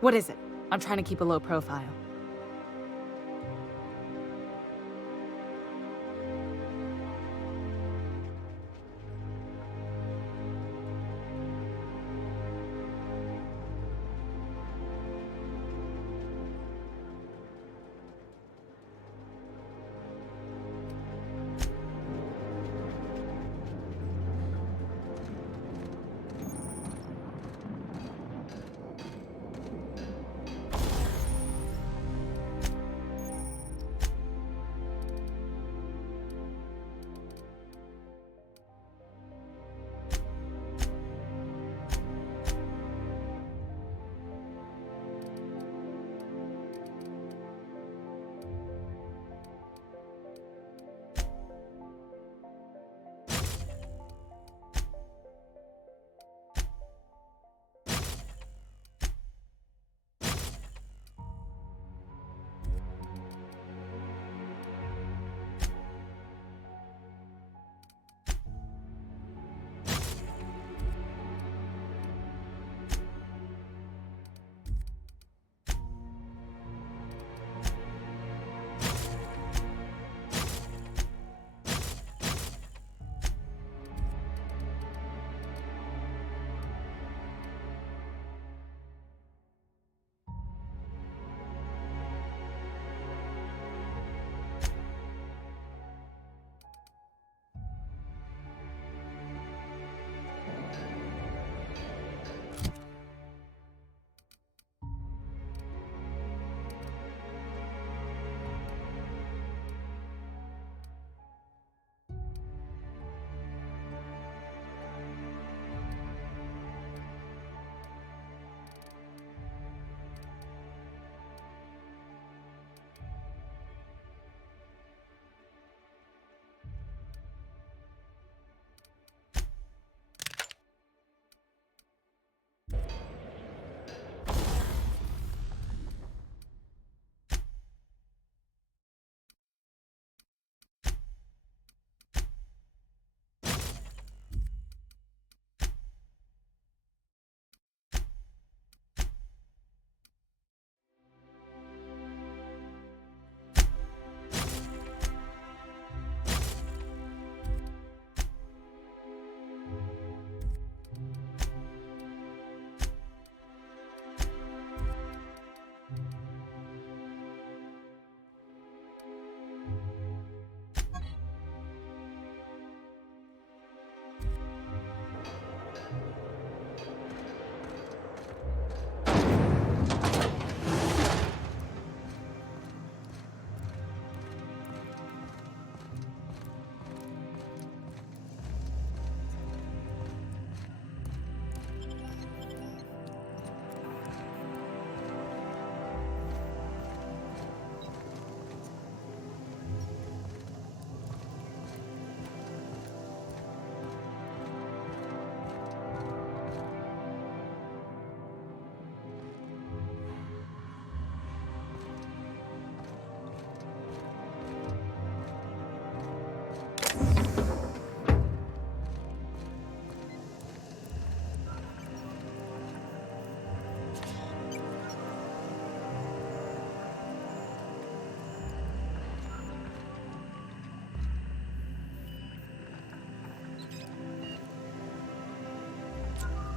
What is it? I'm trying to keep a low profile.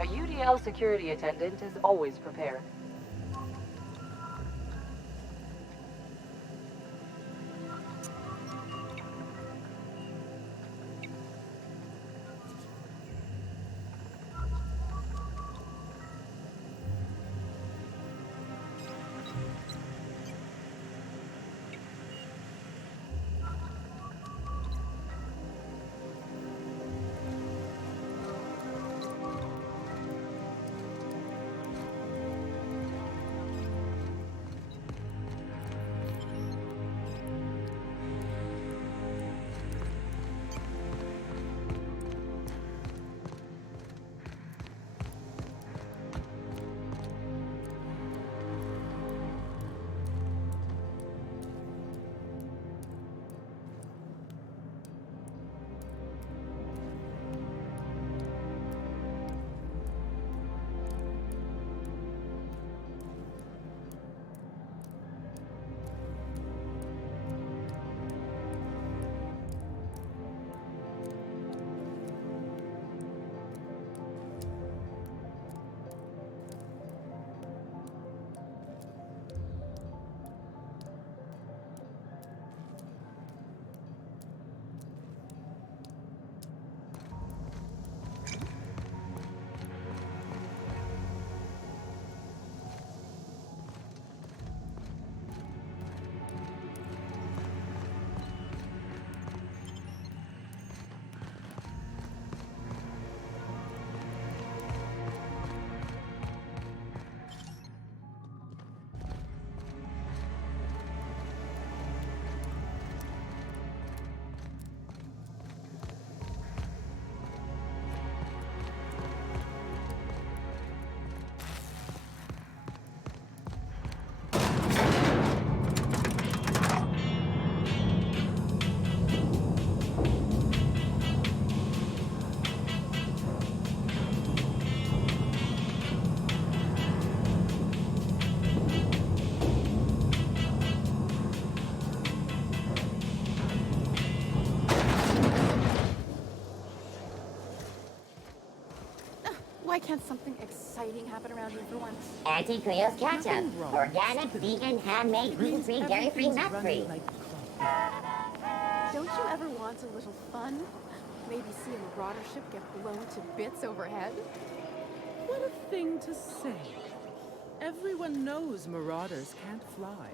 A UDL security attendant is always prepared. exciting happen around here for once? Auntie Cleo's ketchup. Nothing wrong. Organic, vegan, handmade, gluten-free, dairy-free, nut-free. Don't you ever want a little fun? Maybe see a marauder ship get blown to bits overhead? What a thing to say. Everyone knows marauders can't fly.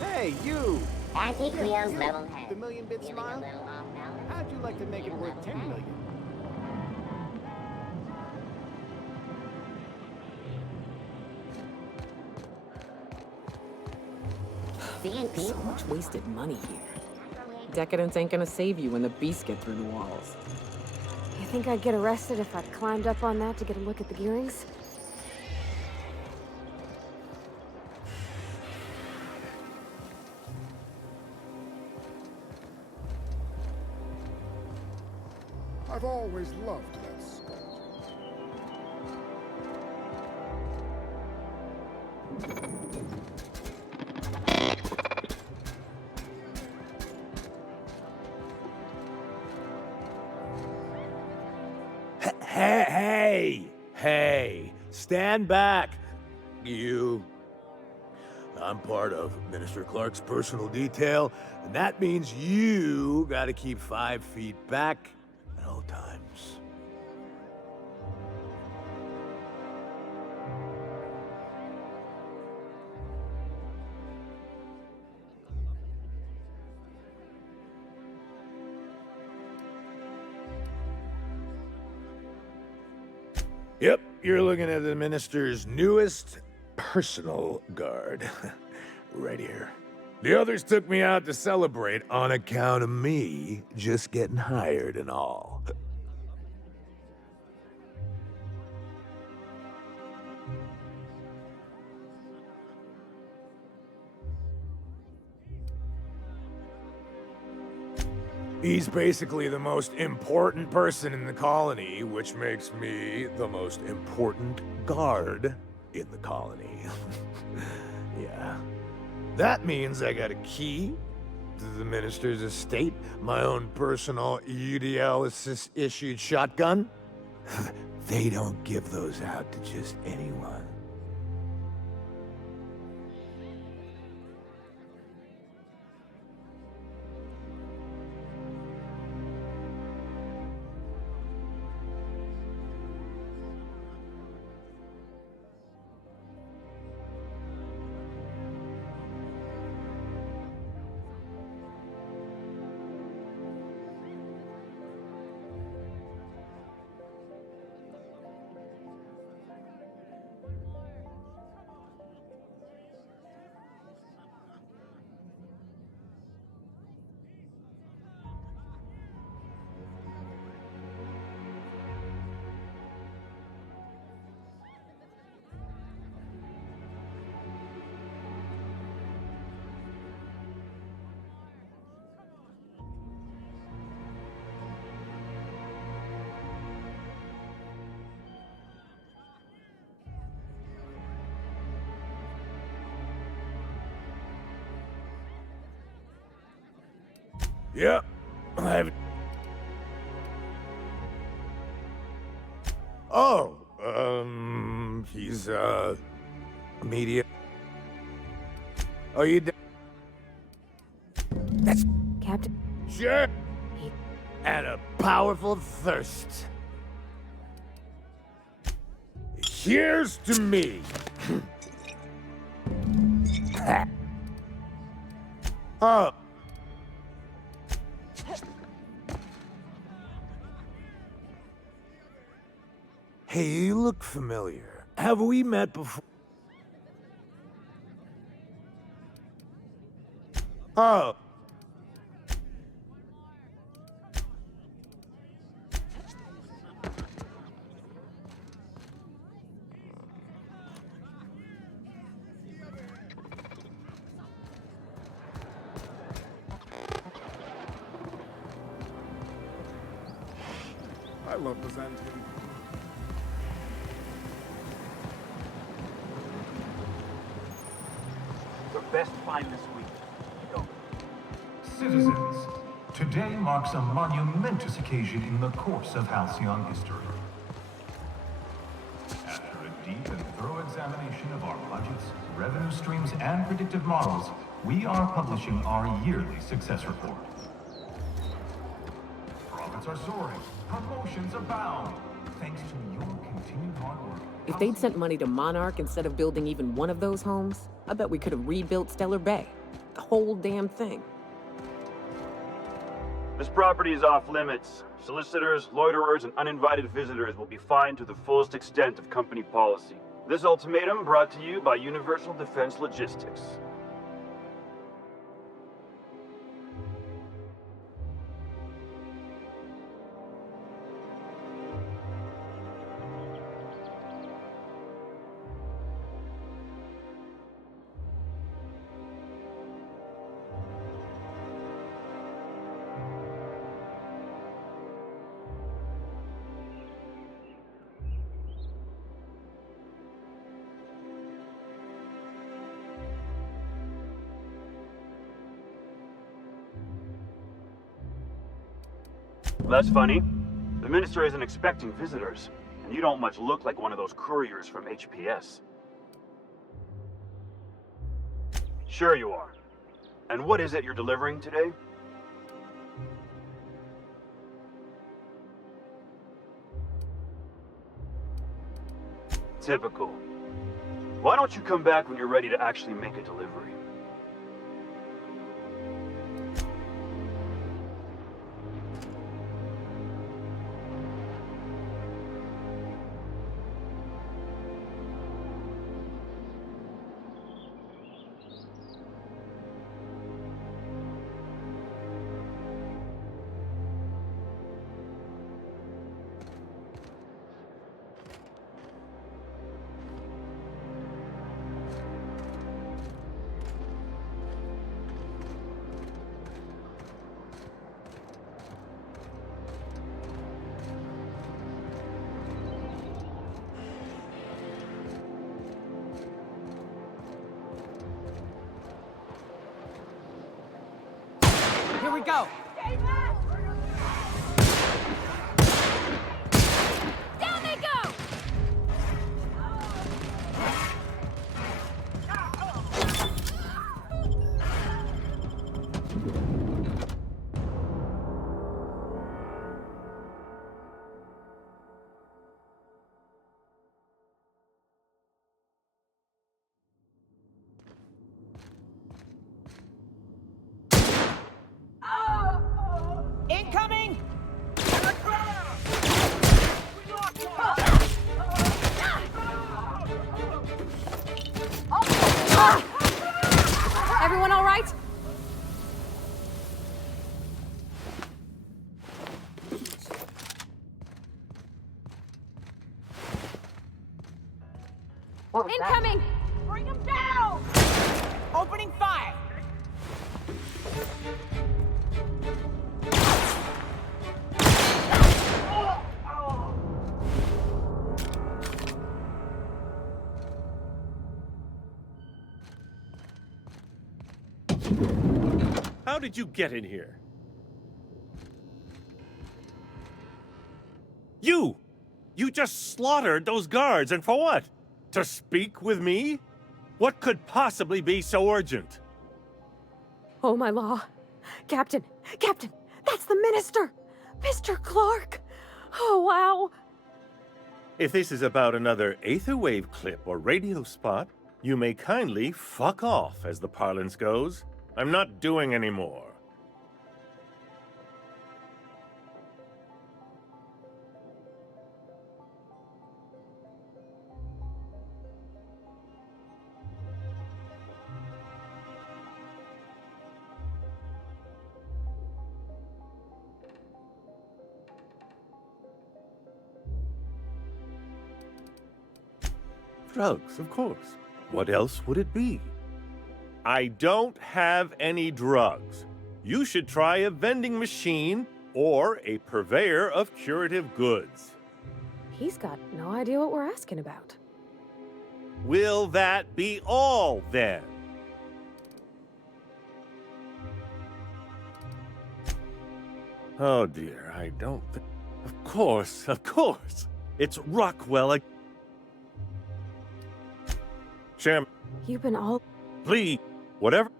Hey, you! Auntie Cleo's level head. The million-bit Feeling smile? a little off balance? How'd you like to make it worth 10 million? Seeing So people. much wasted money here. Decadence ain't gonna save you when the beasts get through the walls. You think I'd get arrested if I climbed up on that to get a look at the gearings? I've always loved that sculpture. Hey, stand back, you. I'm part of Minister Clark's personal detail, and that means you gotta keep 5 feet back at all times. Yep, you're looking at the minister's newest personal guard. Right here. The others took me out to celebrate on account of me just getting hired and all. He's basically the most important person in the colony, which makes me the most important guard in the colony. Yeah. That means I got a key to the minister's estate, my own personal UDL-issued shotgun. They don't give those out to just anyone. Yep, I've... Oh, he's, media... Oh, you... That's... Captain? Sure! And a powerful thirst. Here's to me! Oh... Hey, you look familiar. Have we met before? Oh. I love Byzantium. best find this week. Go. Citizens, today marks a monumentous occasion in the course of Halcyon history. After a deep and thorough examination of our budgets, revenue streams, and predictive models, we are publishing our yearly success report. Profits are soaring, promotions abound, thanks to your continued hard work. If they'd sent money to Monarch instead of building even one of those homes, I bet we could have rebuilt Stellar Bay. The whole damn thing. This property is off limits. Solicitors, loiterers, and uninvited visitors will be fined to the fullest extent of company policy. This ultimatum brought to you by Universal Defense Logistics. That's funny. The minister isn't expecting visitors, and you don't much look like one of those couriers from HPS. Sure you are. And what is it you're delivering today? Typical. Why don't you come back when you're ready to actually make a delivery? Here we go! Down they go! Incoming! Everyone all right? What was that? Incoming! Bring them down! Opening fire! How did you get in here? You! You just slaughtered those guards, and for what? To speak with me? What could possibly be so urgent? Oh, my law. Captain! Captain! That's the minister! Mr. Clark! Oh, wow! If this is about another Aetherwave clip or radio spot, you may kindly fuck off, as the parlance goes. I'm not doing any more. Drugs, of course. What else would it be? I don't have any drugs. You should try a vending machine or a purveyor of curative goods. He's got no idea what we're asking about. Will that be all, then? Oh dear, I don't think... Of course, of course! It's Rockwell. Chairman, You've been all... please, whatever...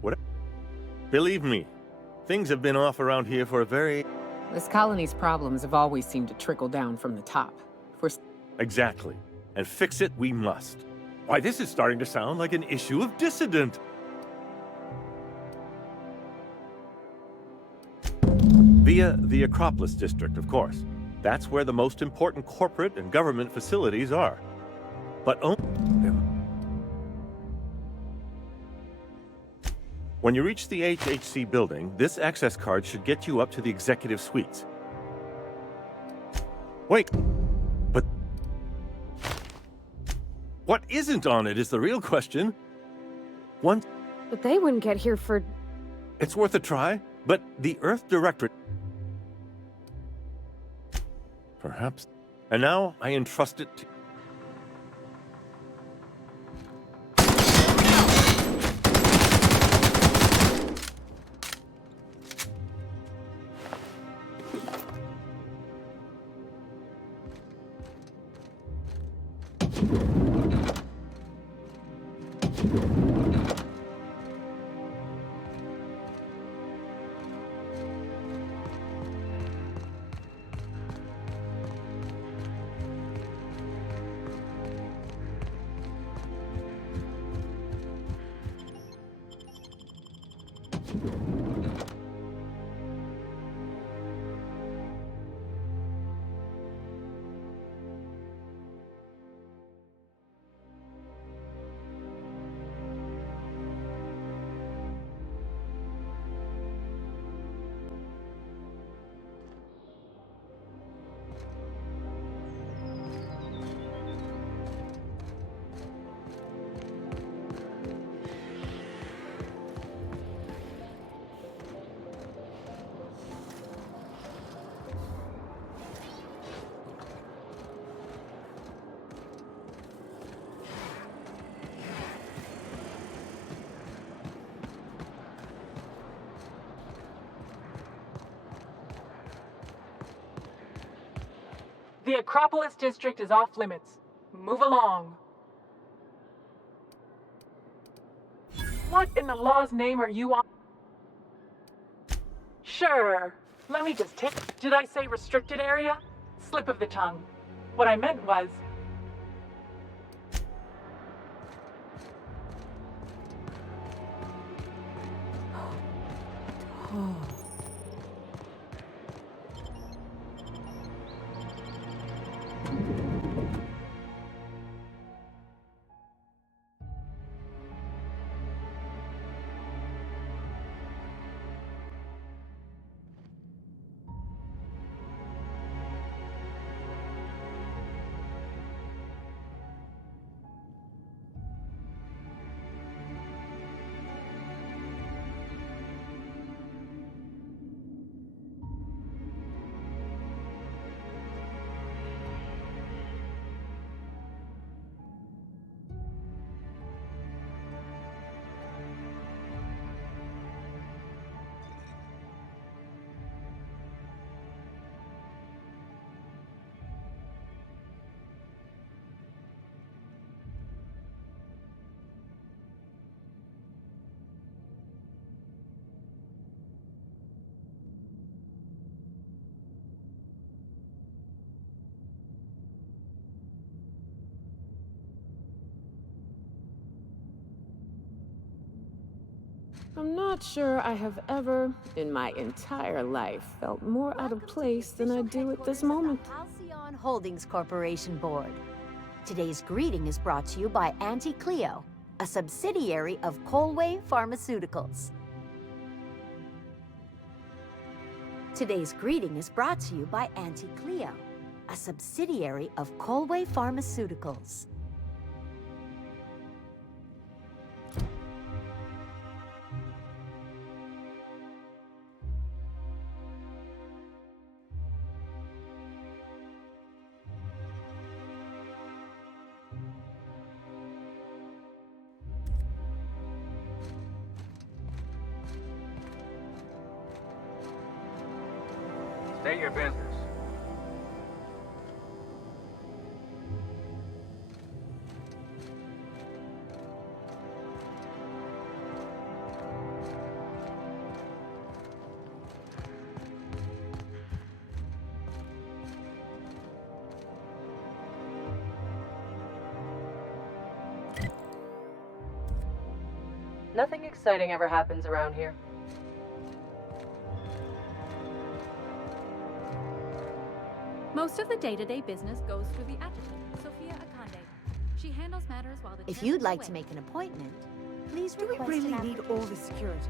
Whatever... Believe me, things have been off around here for a very... This colony's problems have always seemed to trickle down from the top. Exactly. And fix it we must. Why, this is starting to sound like an issue of dissident. Via the Acropolis District, of course. That's where the most important corporate and government facilities are. But when you reach the HHC building, this access card should get you up to the executive suites. Wait, but what isn't on it is the real question. One... But they wouldn't get here for... It's worth a try, but the Earth Directorate... Perhaps. And now I entrust it to... The Acropolis District is off limits. Move along. What in the law's name are you on? Sure. Let me just take... Did I say restricted area? Slip of the tongue. What I meant was... Oh. I'm not sure I have ever, in my entire life, felt more out of place than I do at this moment. Halcyon Holdings Corporation Board. Today's greeting is brought to you by Auntie Cleo, a subsidiary of Colway Pharmaceuticals. Today's greeting is brought to you by Auntie Cleo, a subsidiary of Colway Pharmaceuticals. State your business. Nothing exciting ever happens around here. Most of the day-to-day business goes through the adjutant, Sophia Akande. She handles matters while the If you'd like to make an appointment, please Do we request really an need all the security?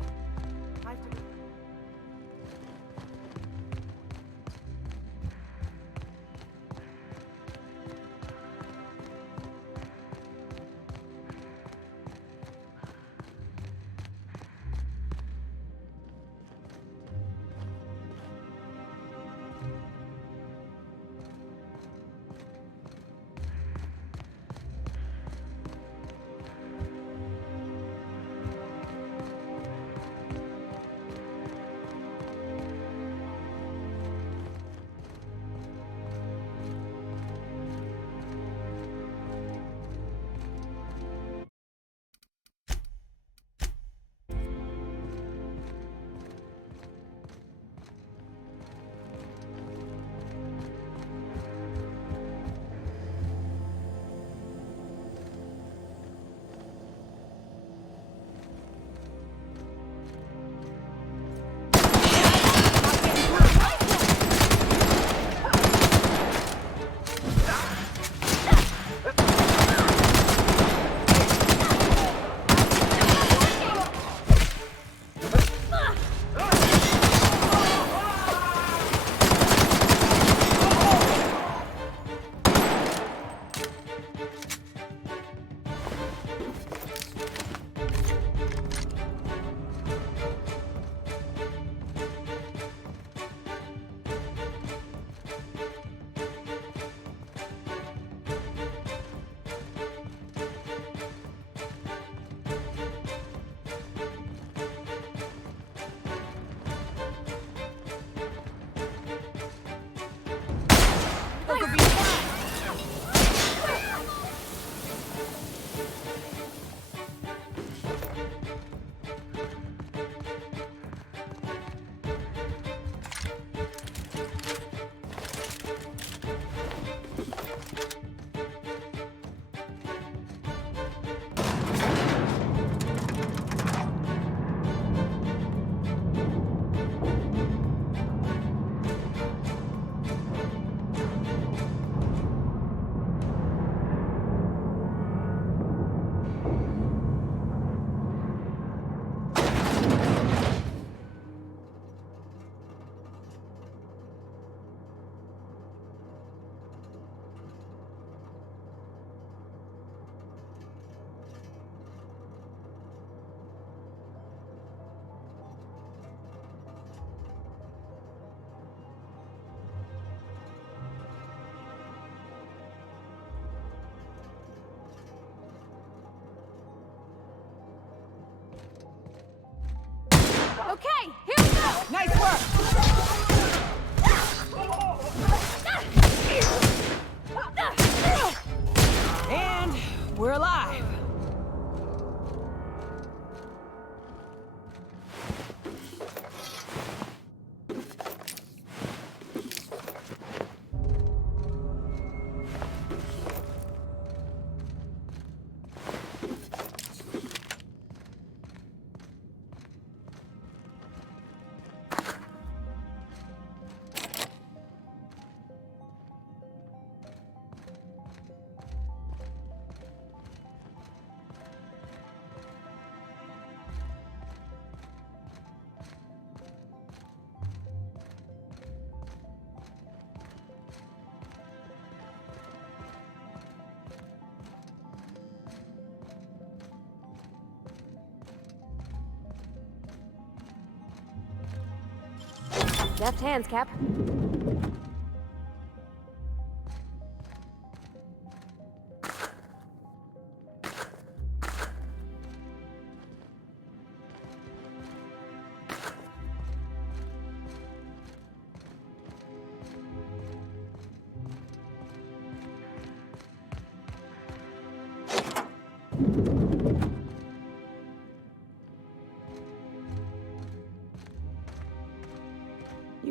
Okay, here we go! Nice work! And we're alive. Deft hands, Cap.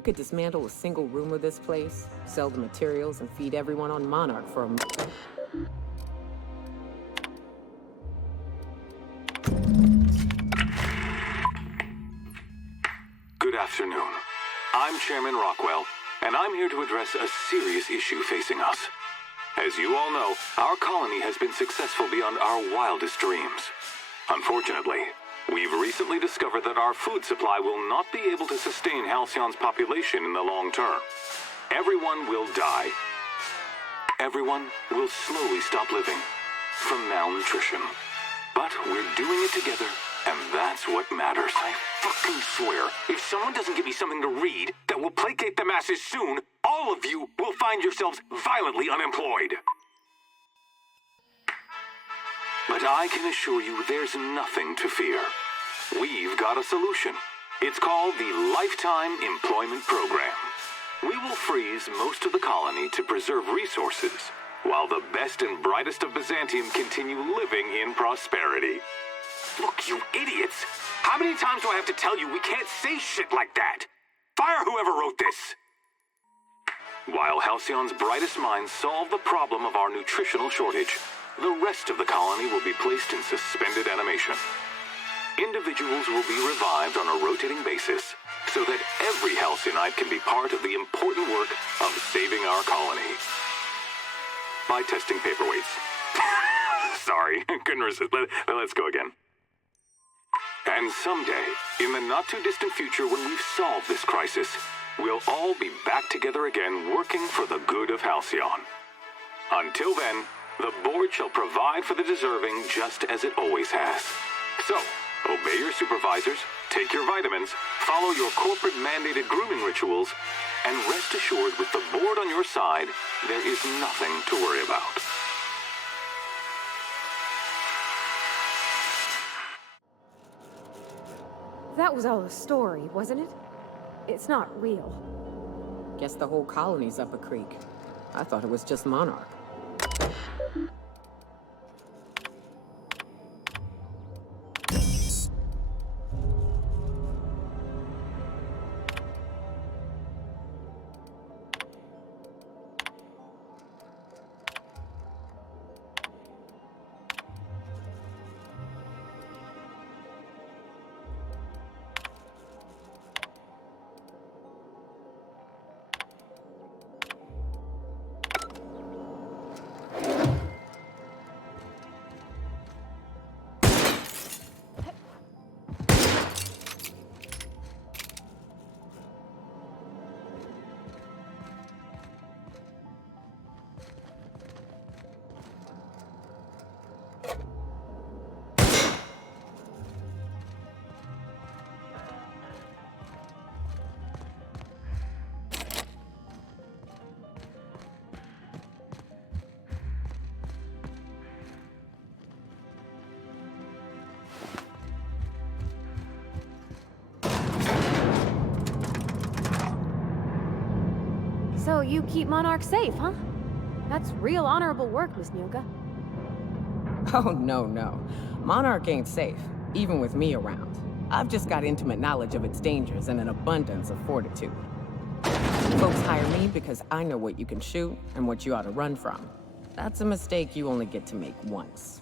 You could dismantle a single room of this place, sell the materials, and feed everyone on Monarch for a Good afternoon. I'm Chairman Rockwell, and I'm here to address a serious issue facing us. As you all know, our colony has been successful beyond our wildest dreams. Unfortunately, we've recently discovered that our food supply will not be able to sustain Halcyon's population in the long term. Everyone will die. Everyone will slowly stop living from malnutrition. But we're doing it together, and that's what matters. I fucking swear, if someone doesn't give me something to read that will placate the masses soon, all of you will find yourselves violently unemployed. But I can assure you there's nothing to fear. We've got a solution. It's called the Lifetime Employment Program. We will freeze most of the colony to preserve resources, while the best and brightest of Byzantium continue living in prosperity. Look, you idiots! How many times do I have to tell you we can't say shit like that? Fire whoever wrote this! While Halcyon's brightest minds solve the problem of our nutritional shortage, the rest of the colony will be placed in suspended animation. Individuals will be revived on a rotating basis, so that every Halcyonite can be part of the important work of saving our colony. By testing paperweights. Sorry, couldn't resist. Let's go again. And someday, in the not-too-distant future when we've solved this crisis, we'll all be back together again working for the good of Halcyon. Until then, the board shall provide for the deserving just as it always has. So, obey your supervisors, take your vitamins, follow your corporate-mandated grooming rituals, and rest assured with the board on your side, there is nothing to worry about. That was all a story, wasn't it? It's not real. Guess the whole colony's up a creek. I thought it was just Monarch. So you keep Monarch safe, huh? That's real honorable work, Miss Nyoka. Oh, no. Monarch ain't safe, even with me around. I've just got intimate knowledge of its dangers and an abundance of fortitude. Folks hire me because I know what you can shoot and what you ought to run from. That's a mistake you only get to make once.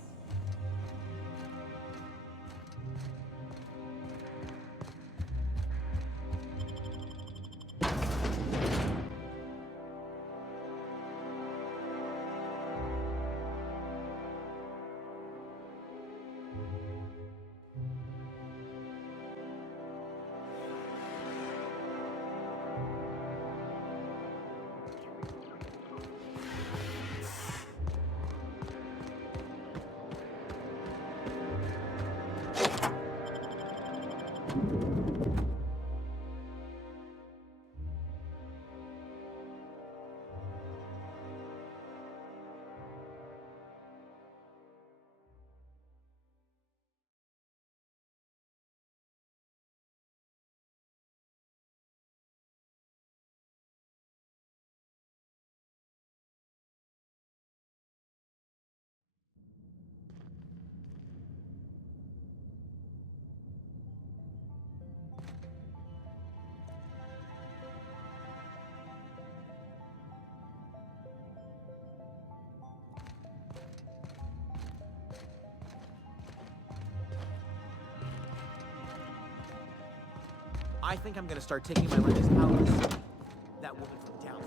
I think I'm gonna start taking my lunches out of the city. That woman from down.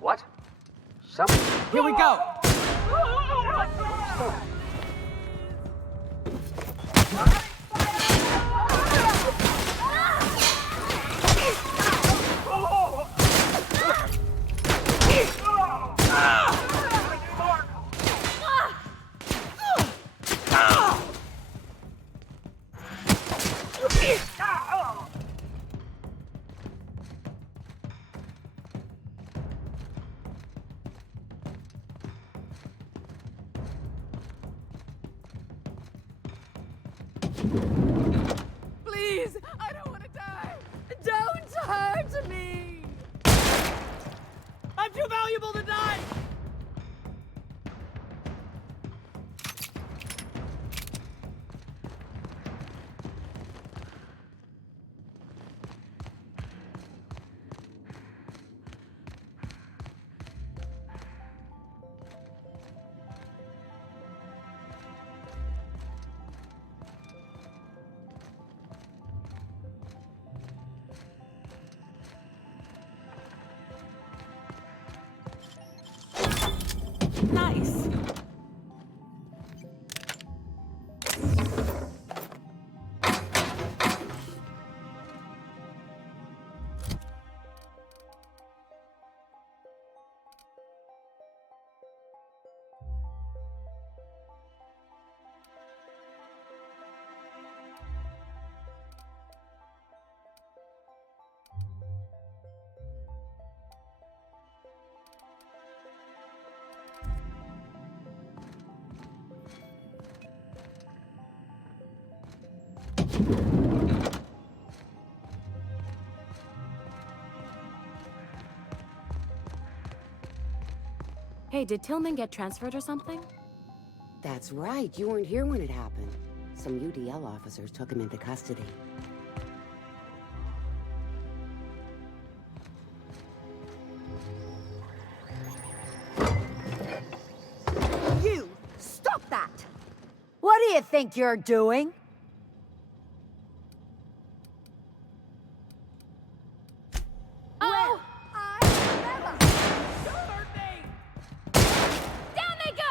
What? Here we go! Please, I don't want to die. Don't hurt me. I'm too valuable to die! Nice. Hey, did Tillman get transferred or something? That's right. You weren't here when it happened. Some UDL officers took him into custody. You! Stop that! What do you think you're doing? Oh! Don't hurt me! Down they go!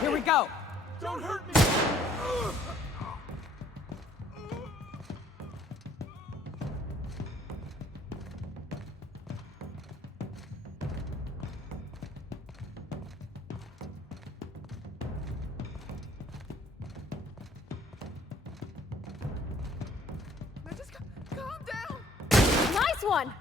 Here we go! Don't hurt me! Now just calm down. Nice one.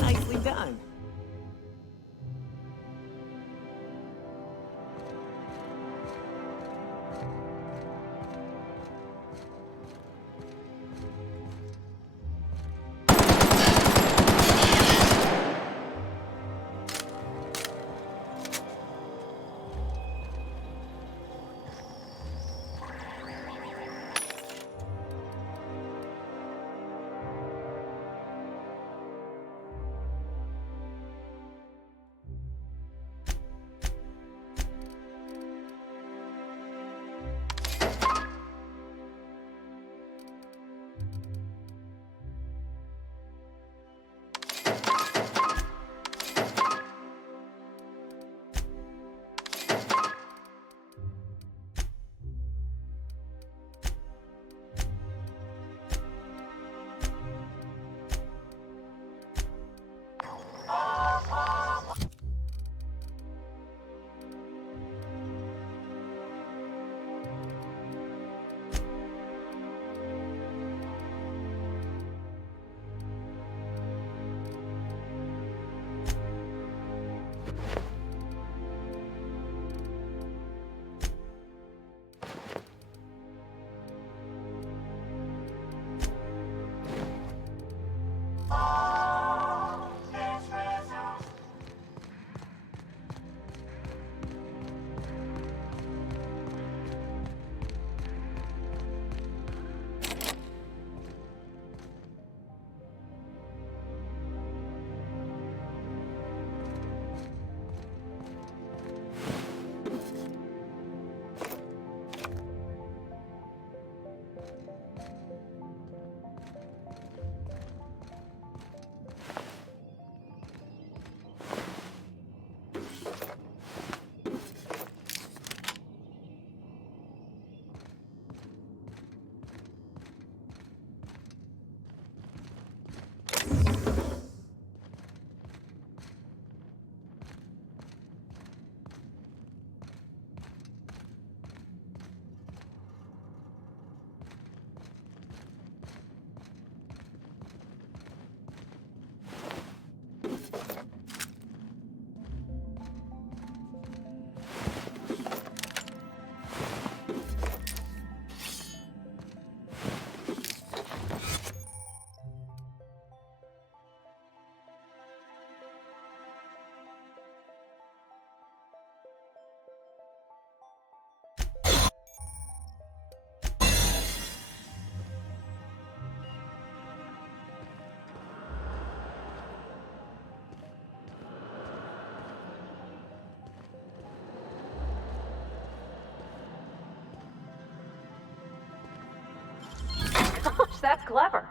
Nicely done. That's clever.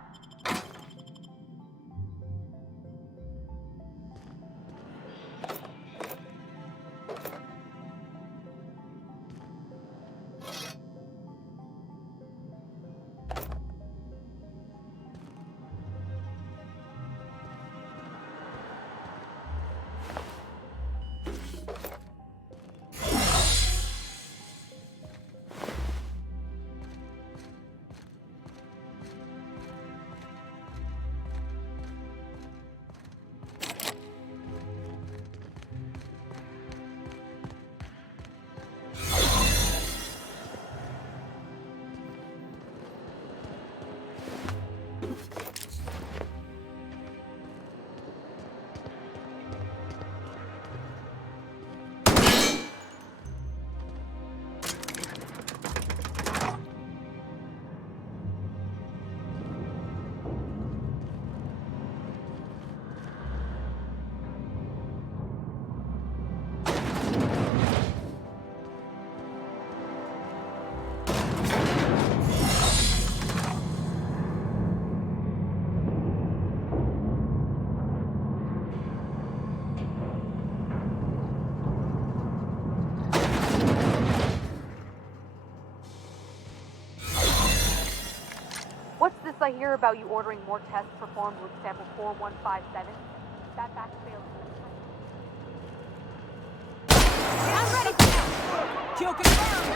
What's this I hear about you ordering more tests performed with sample 4157? That batch failed. I'm ready for you! Kill confirmed!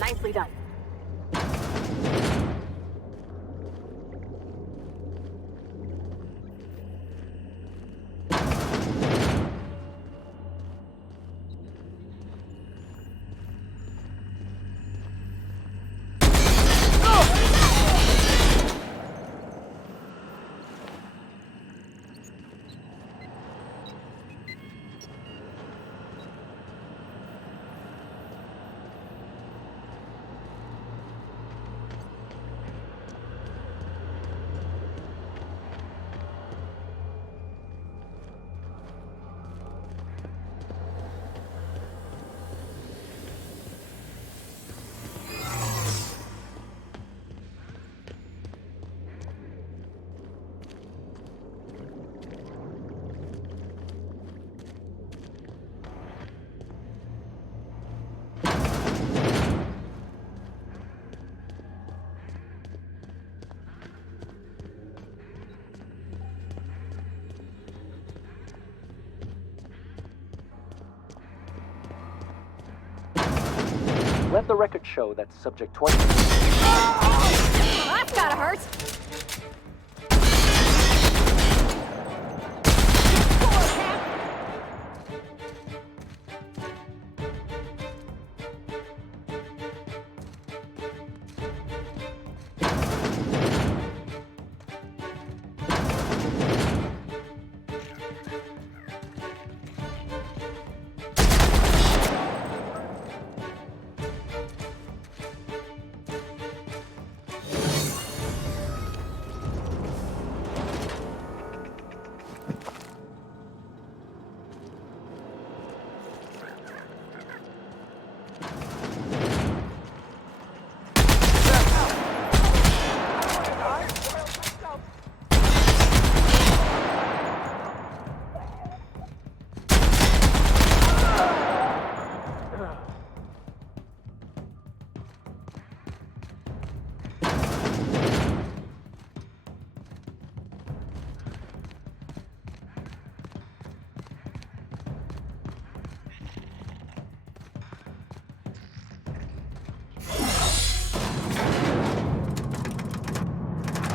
Nicely done. Let the record show that subject 20. Well, that's gotta hurt.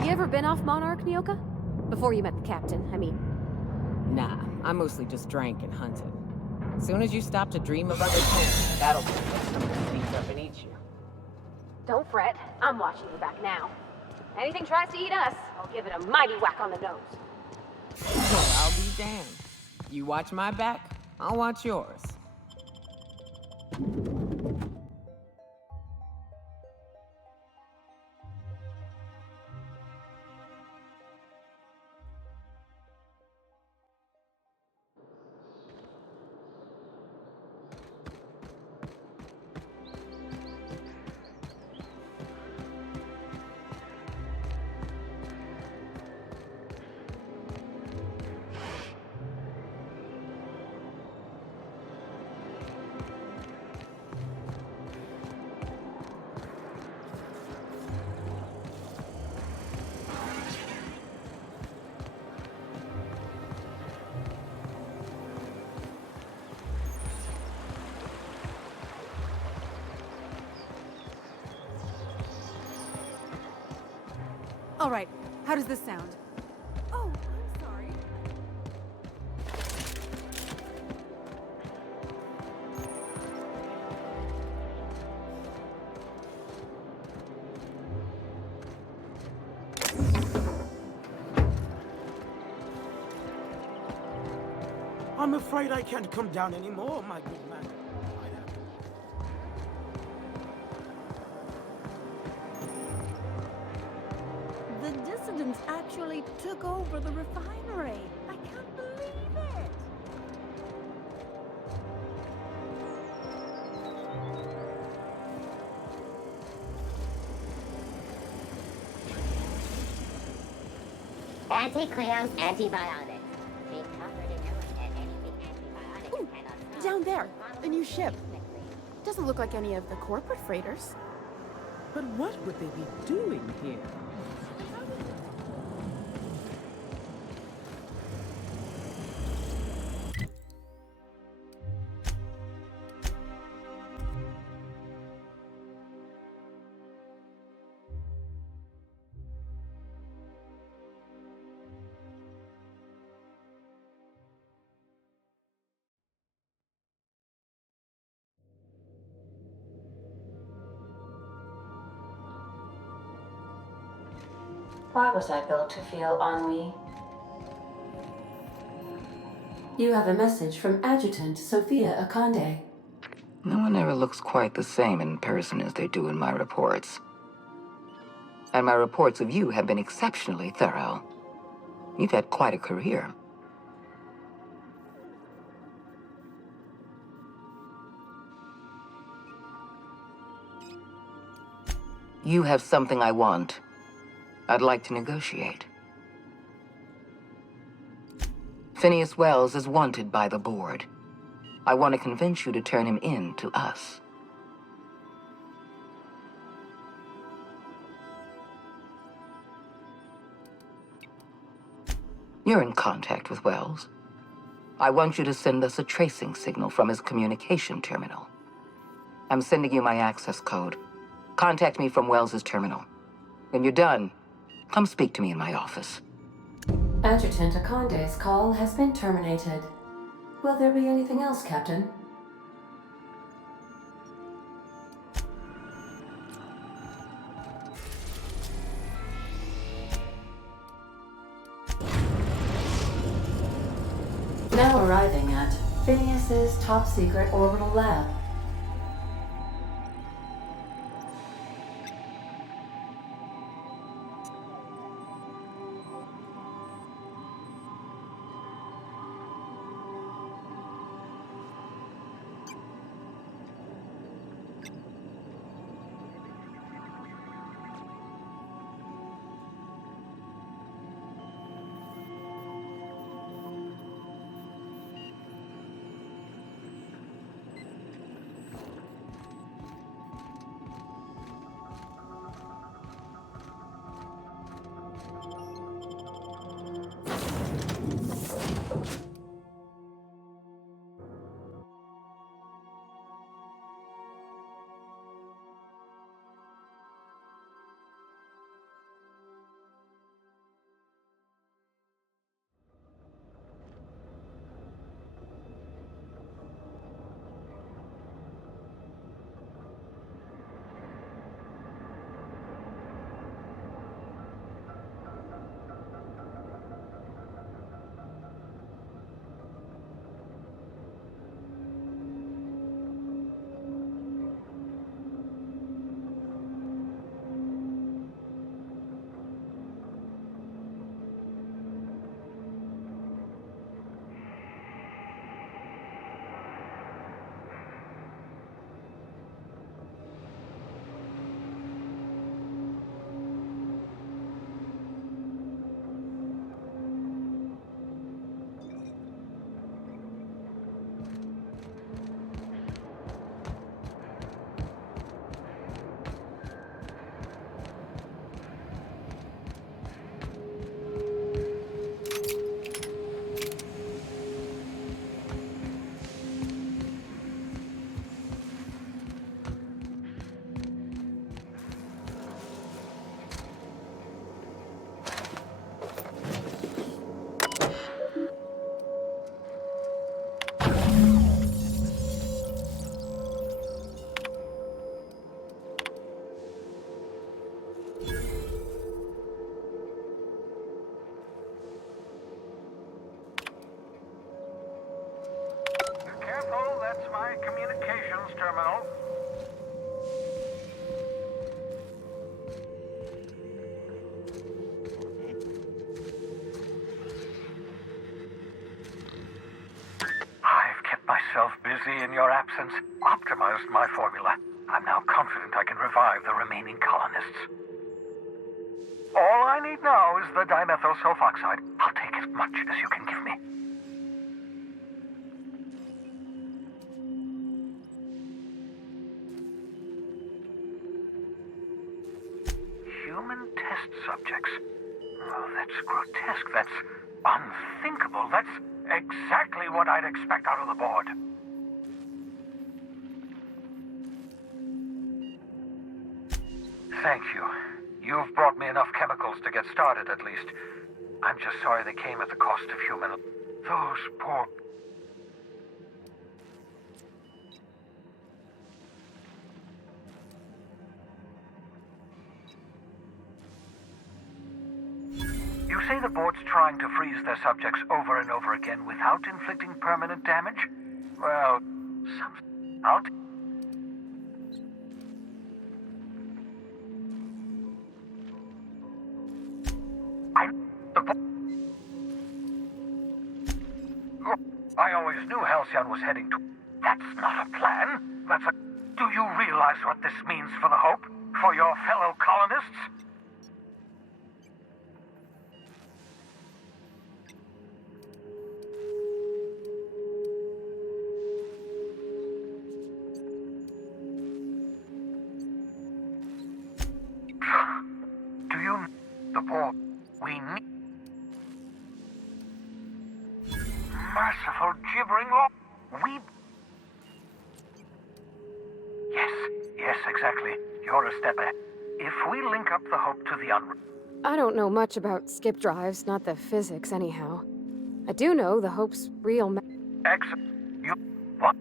Ever been off Monarch, Nyoka? Before you met the captain, I mean. Nah, I mostly just drank and hunted. Soon as you stop to dream of other things, that'll be when something sneaks up and eats you. Don't fret, I'm watching your back now. Anything tries to eat us, I'll give it a mighty whack on the nose. Well, I'll be damned. You watch my back, I'll watch yours. All right, how does this sound? Oh, I'm sorry. I'm afraid I can't come down anymore, my good man. The dissidents actually took over the refinery. I can't believe it. Anti-Cleo's antibiotics. She's covered in knowing that anything antibiotics cannot stop. Down there, a new ship. Doesn't look like any of the corporate freighters. But what would they be doing here? Why was I built to feel ennui? You have a message from Adjutant Sophia Akande. No one ever looks quite the same in person as they do in my reports. And my reports of you have been exceptionally thorough. You've had quite a career. You have something I want. I'd like to negotiate. Phineas Wells is wanted by the board. I want to convince you to turn him in to us. You're in contact with Wells. I want you to send us a tracing signal from his communication terminal. I'm sending you my access code. Contact me from Wells's terminal. When you're done, come speak to me in my office. Adjutant Akande's call has been terminated. Will there be anything else, Captain? Now arriving at Phineas's top-secret orbital lab. Careful, that's my communications terminal. I've kept myself busy in your absence, optimized my formula. I'm now confident I can revive the remaining colonists. All I need now is the dimethyl sulfoxide. I'll take as much as you can give me. Human test subjects. Oh, that's grotesque. That's unthinkable. That's exactly what I'd expect out of the board. Thank you. You've brought me enough chemicals to get started, at least. I'm just sorry they came at the cost of human... Those poor... You say the board's trying to freeze their subjects over and over again without inflicting permanent damage? Well, I'll... I always knew Halcyon was heading to... That's not a plan. That's a... Do you realize what this means for the Hope? For your fellow colonists? Do you... The poor... We need... Merciful gibbering law. We... Yes, exactly. You're a step ahead. If we link up the Hope to the I don't know much about skip drives, not the physics anyhow. I do know the Hope's real Excellent. You... What?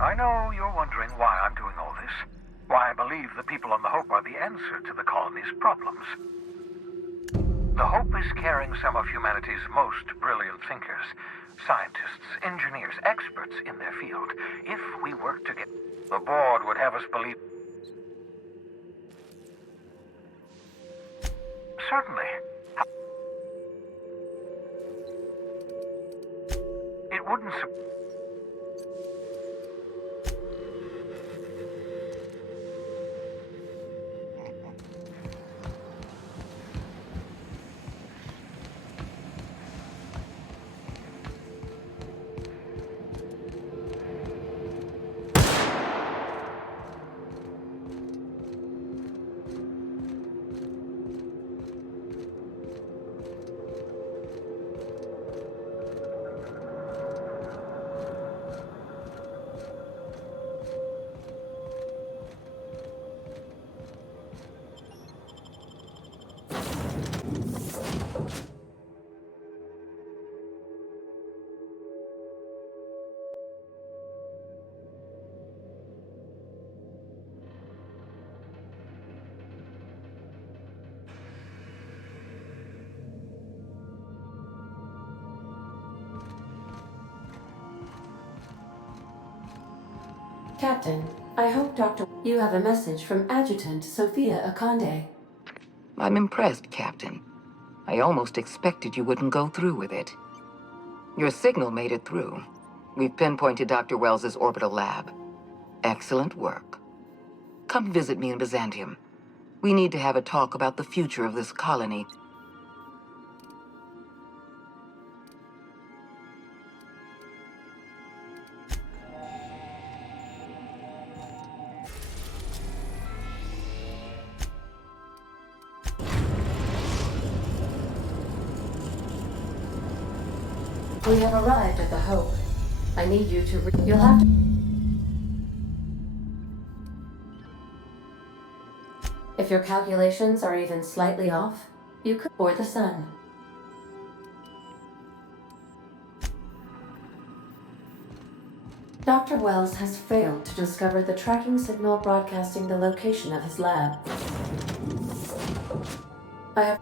I know you're wondering why I'm doing all this. Why I believe the people on the Hope are the answer to the colony's problems. The Hope is carrying some of humanity's most brilliant thinkers, scientists, engineers, experts in their field. If we work together, the board would have us believe... Certainly. It wouldn't... Captain, I hope you have a message from Adjutant Sophia Akande. I'm impressed, Captain. I almost expected you wouldn't go through with it. Your signal made it through. We've pinpointed Dr. Wells's orbital lab. Excellent work. Come visit me in Byzantium. We need to have a talk about the future of this colony. We have arrived at the Hope. I need you to you'll have to... If your calculations are even slightly off, you could board the sun. Dr. Wells has failed to discover the tracking signal broadcasting the location of his lab. I have...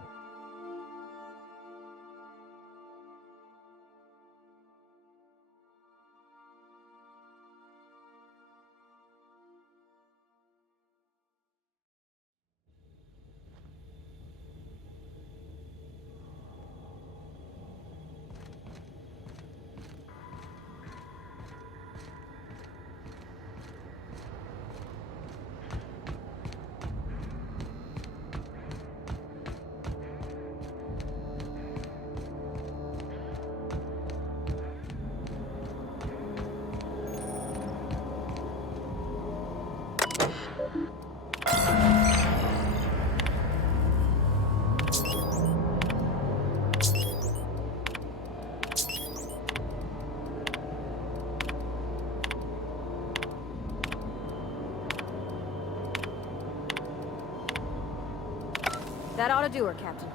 That ought to do her, Captain.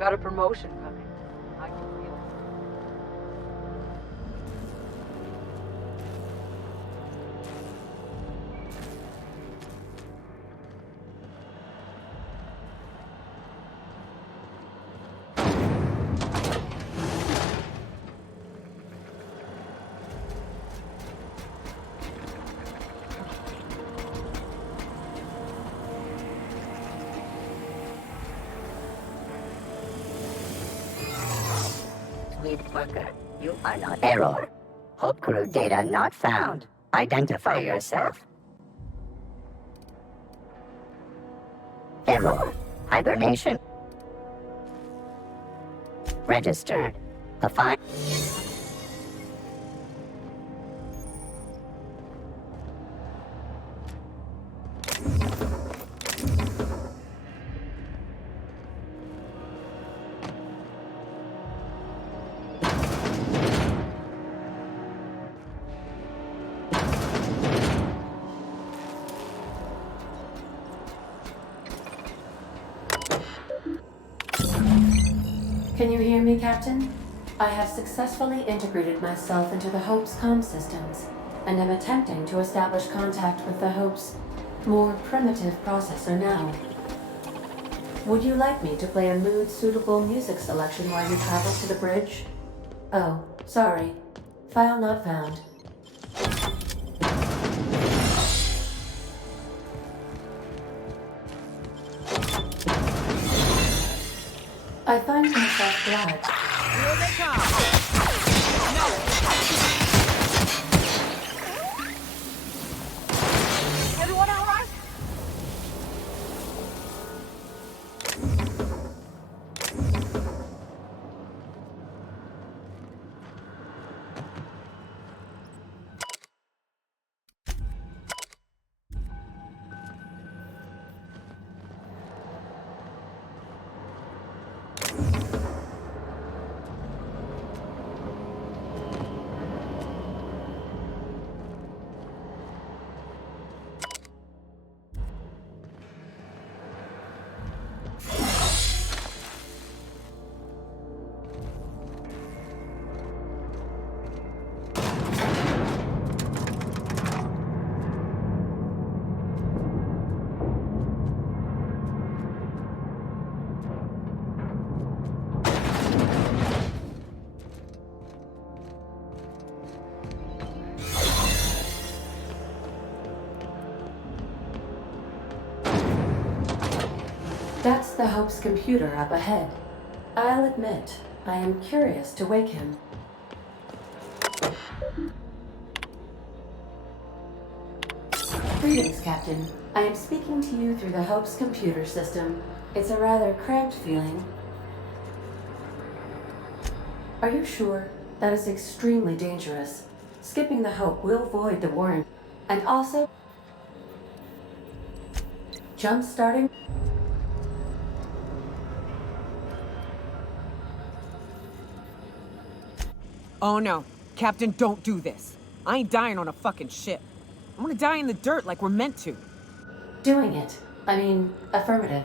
Got a promotion coming. I can feel it. Sweet worker, you are not error. Hope crew data not found. Identify yourself. Error. Hibernation. Registered. A fine. Can you hear me, Captain? I have successfully integrated myself into the Hope's comm systems, and am attempting to establish contact with the Hope's more primitive processor now. Would you like me to play a mood-suitable music selection while you travel to the bridge? Oh, sorry. File not found. I find myself glad. Here they come! Everyone all right? That's the Hope's computer up ahead. I'll admit, I am curious to wake him. Greetings, Captain. I am speaking to you through the Hope's computer system. It's a rather cramped feeling. Are you sure? That is extremely dangerous. Skipping the Hope will void the warrant. And also, jump-starting. Oh no. Captain, don't do this. I ain't dying on a fucking ship. I'm gonna die in the dirt like we're meant to. Doing it. I mean, affirmative.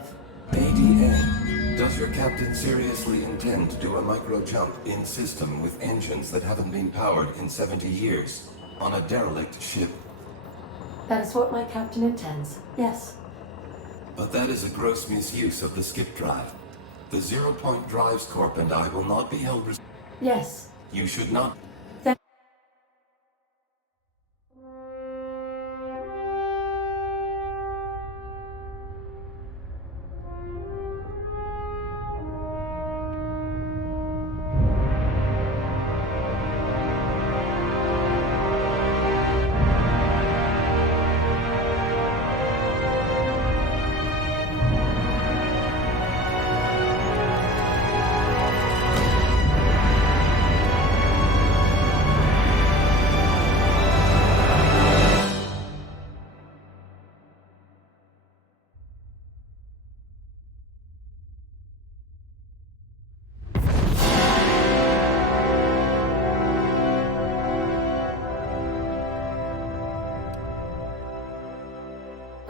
ADN, does your captain seriously intend to do a micro-jump in system with engines that haven't been powered in 70 years on a derelict ship? That is what my captain intends, yes. But that is a gross misuse of the skip drive. The Zero Point Drives Corp and I will not be held responsible. Yes. You should not.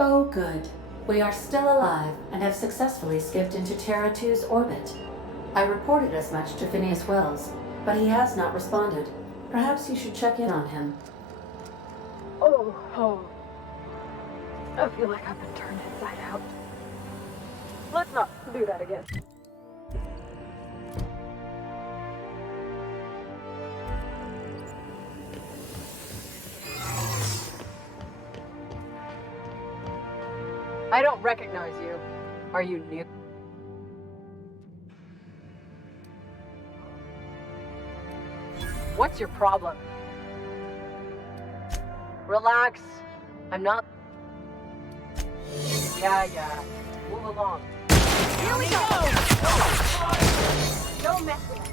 Oh, good. We are still alive and have successfully skipped into Terra 2's orbit. I reported as much to Phineas Wells, but he has not responded. Perhaps you should check in on him. Oh. I feel like I've been turned inside out. Let's not do that again. I don't recognize you. Are you new? What's your problem? Relax. I'm not... Yeah. Move along. Here we go! Don't mess with us.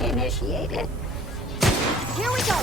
Initiated. Here we go!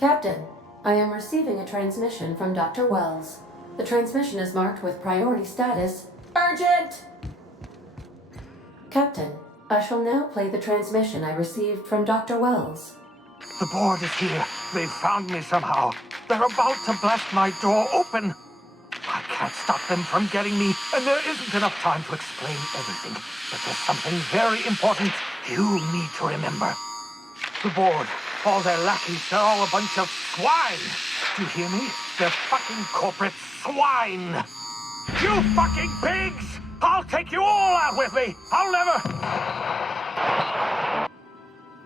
Captain, I am receiving a transmission from Dr. Wells. The transmission is marked with priority status urgent! Captain, I shall now play the transmission I received from Dr. Wells. The board is here. They've found me somehow. They're about to blast my door open. I can't stop them from getting me, and there isn't enough time to explain everything. But there's something very important you need to remember. The board, all their lackeys, they're all a bunch of swine. Do you hear me? They're fucking corporate swine. You fucking pigs! I'll take you all out with me. I'll never...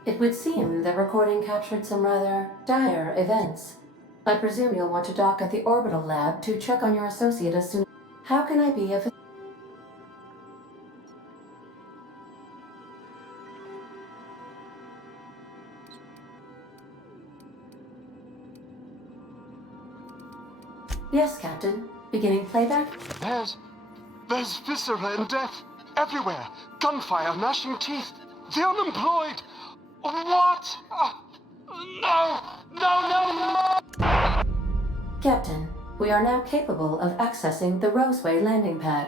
It would seem the recording captured some rather dire events. I presume you'll want to dock at the orbital lab to check on your associate as soon... How can I be of... Yes, Captain. Beginning playback? There's viscera and death everywhere. Gunfire, gnashing teeth. The unemployed. What? No! Captain, we are now capable of accessing the Roseway landing pad.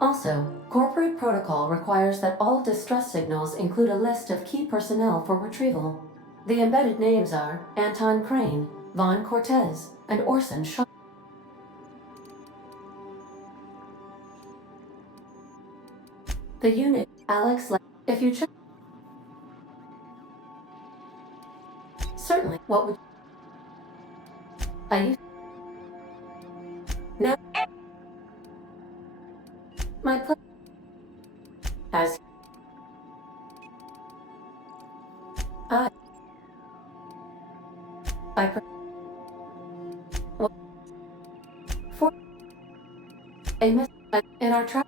Also, corporate protocol requires that all distress signals include a list of key personnel for retrieval. The embedded names are Anton Crane, Vaughn Cortez, and Orson Shaw. The unit, Alex, if you check... Certainly, what would... Are you... Now... My plan... As... For... A miss... In our track...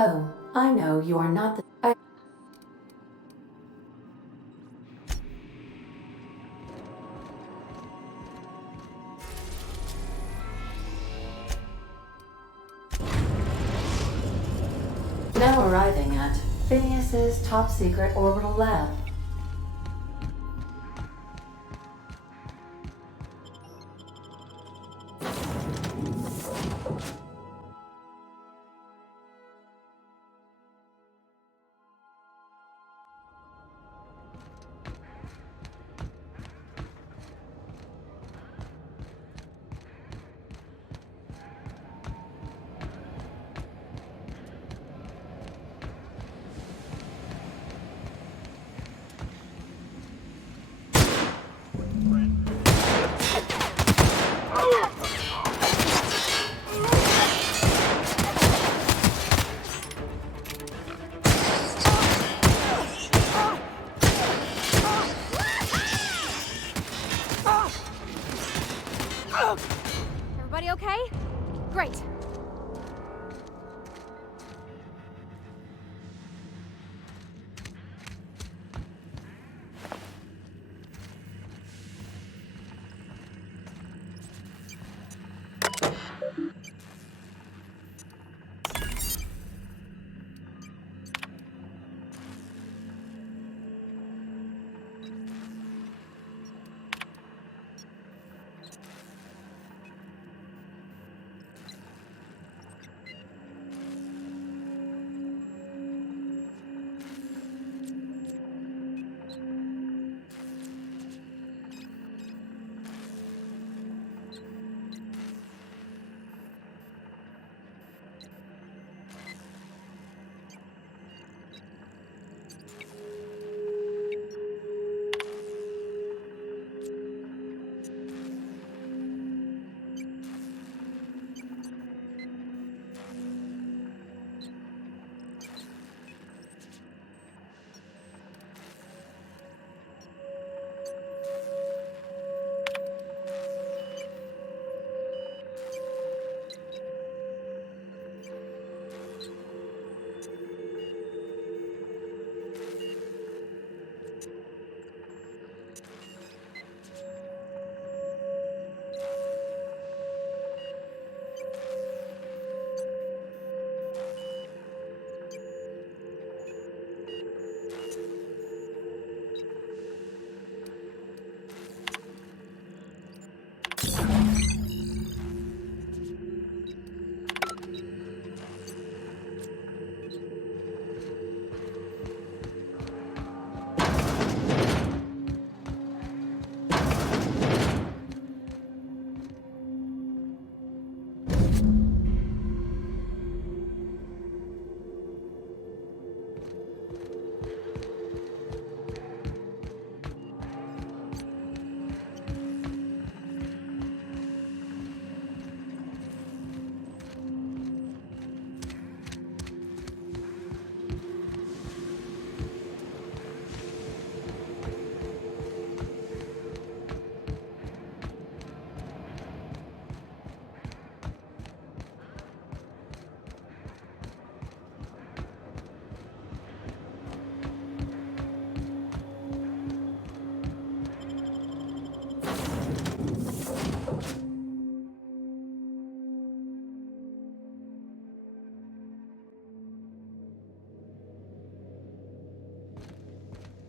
Oh, I know you are not the... Now arriving at Phineas's top-secret orbital lab. Everybody okay? Great.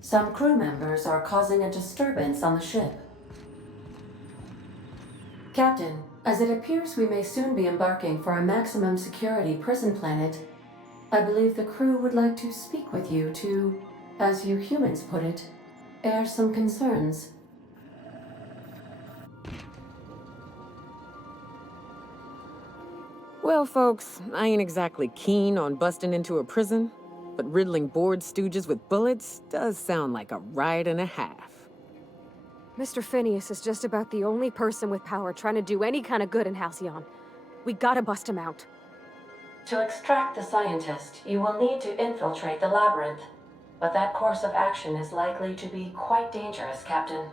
Some crew members are causing a disturbance on the ship. Captain, as it appears we may soon be embarking for a maximum security prison planet, I believe the crew would like to speak with you to, as you humans put it, air some concerns. Well, folks, I ain't exactly keen on busting into a prison, but riddling bored stooges with bullets does sound like a ride and a half. Mr. Phineas is just about the only person with power trying to do any kind of good in Halcyon. We gotta bust him out. To extract the scientist, you will need to infiltrate the labyrinth. But that course of action is likely to be quite dangerous, Captain.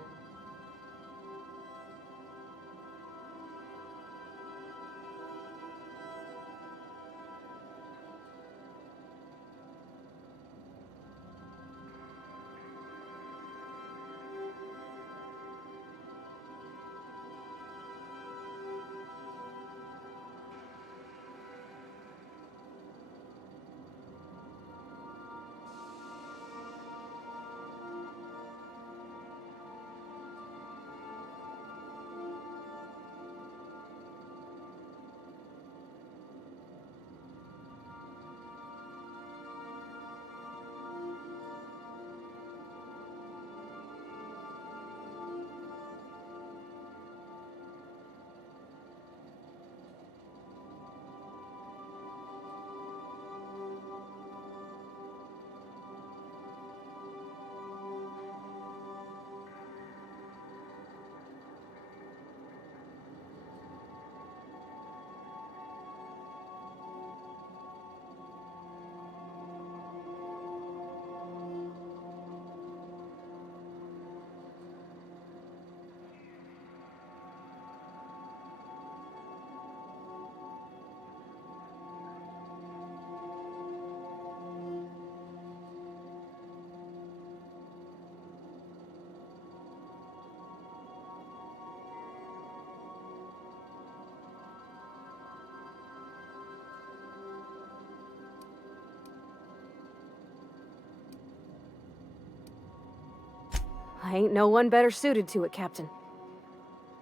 I ain't no one better suited to it, Captain.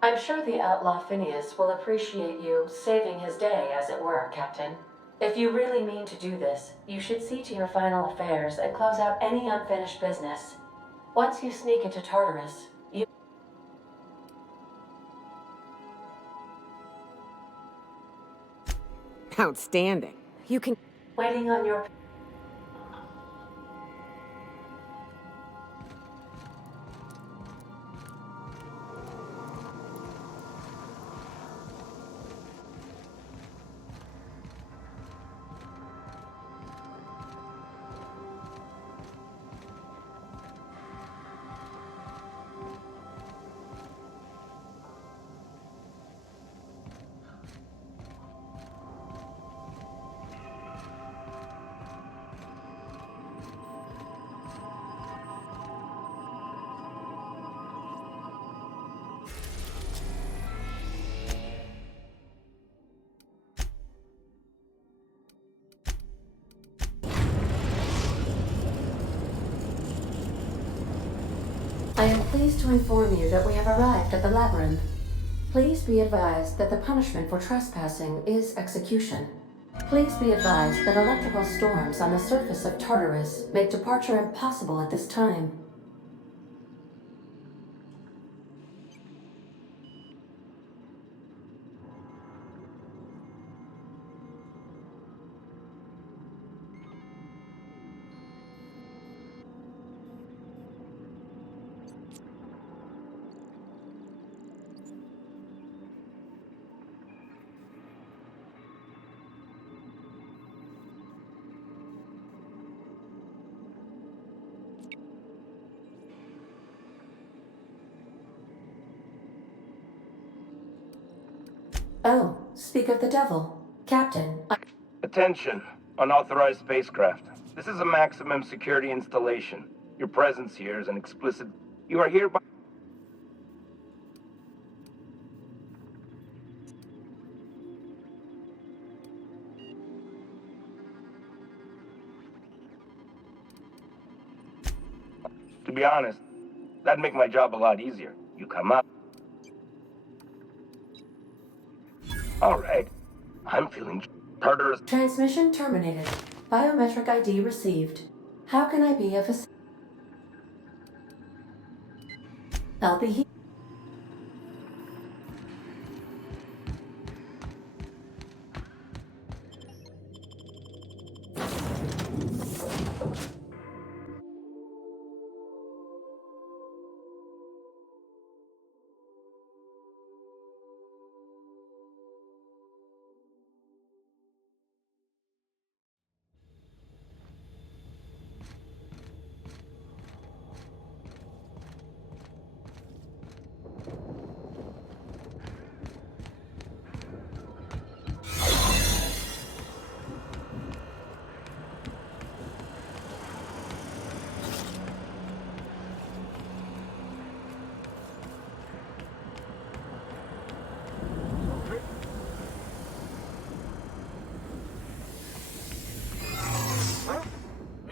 I'm sure the outlaw Phineas will appreciate you saving his day, as it were, Captain. If you really mean to do this, you should see to your final affairs and close out any unfinished business. Once you sneak into Tartarus, you... Outstanding. You can... Waiting on your... I am pleased to inform you that we have arrived at the labyrinth. Please be advised that the punishment for trespassing is execution. Please be advised that electrical storms on the surface of Tartarus make departure impossible at this time. Oh, speak of the devil. Captain, Attention, unauthorized spacecraft. This is a maximum security installation. Your presence here is an explicit... You are hereby... to be honest, that'd make my job a lot easier. You come up. All right. I'm feeling harder. Transmission terminated. Biometric ID received. How can I be of assistance? I'll be here.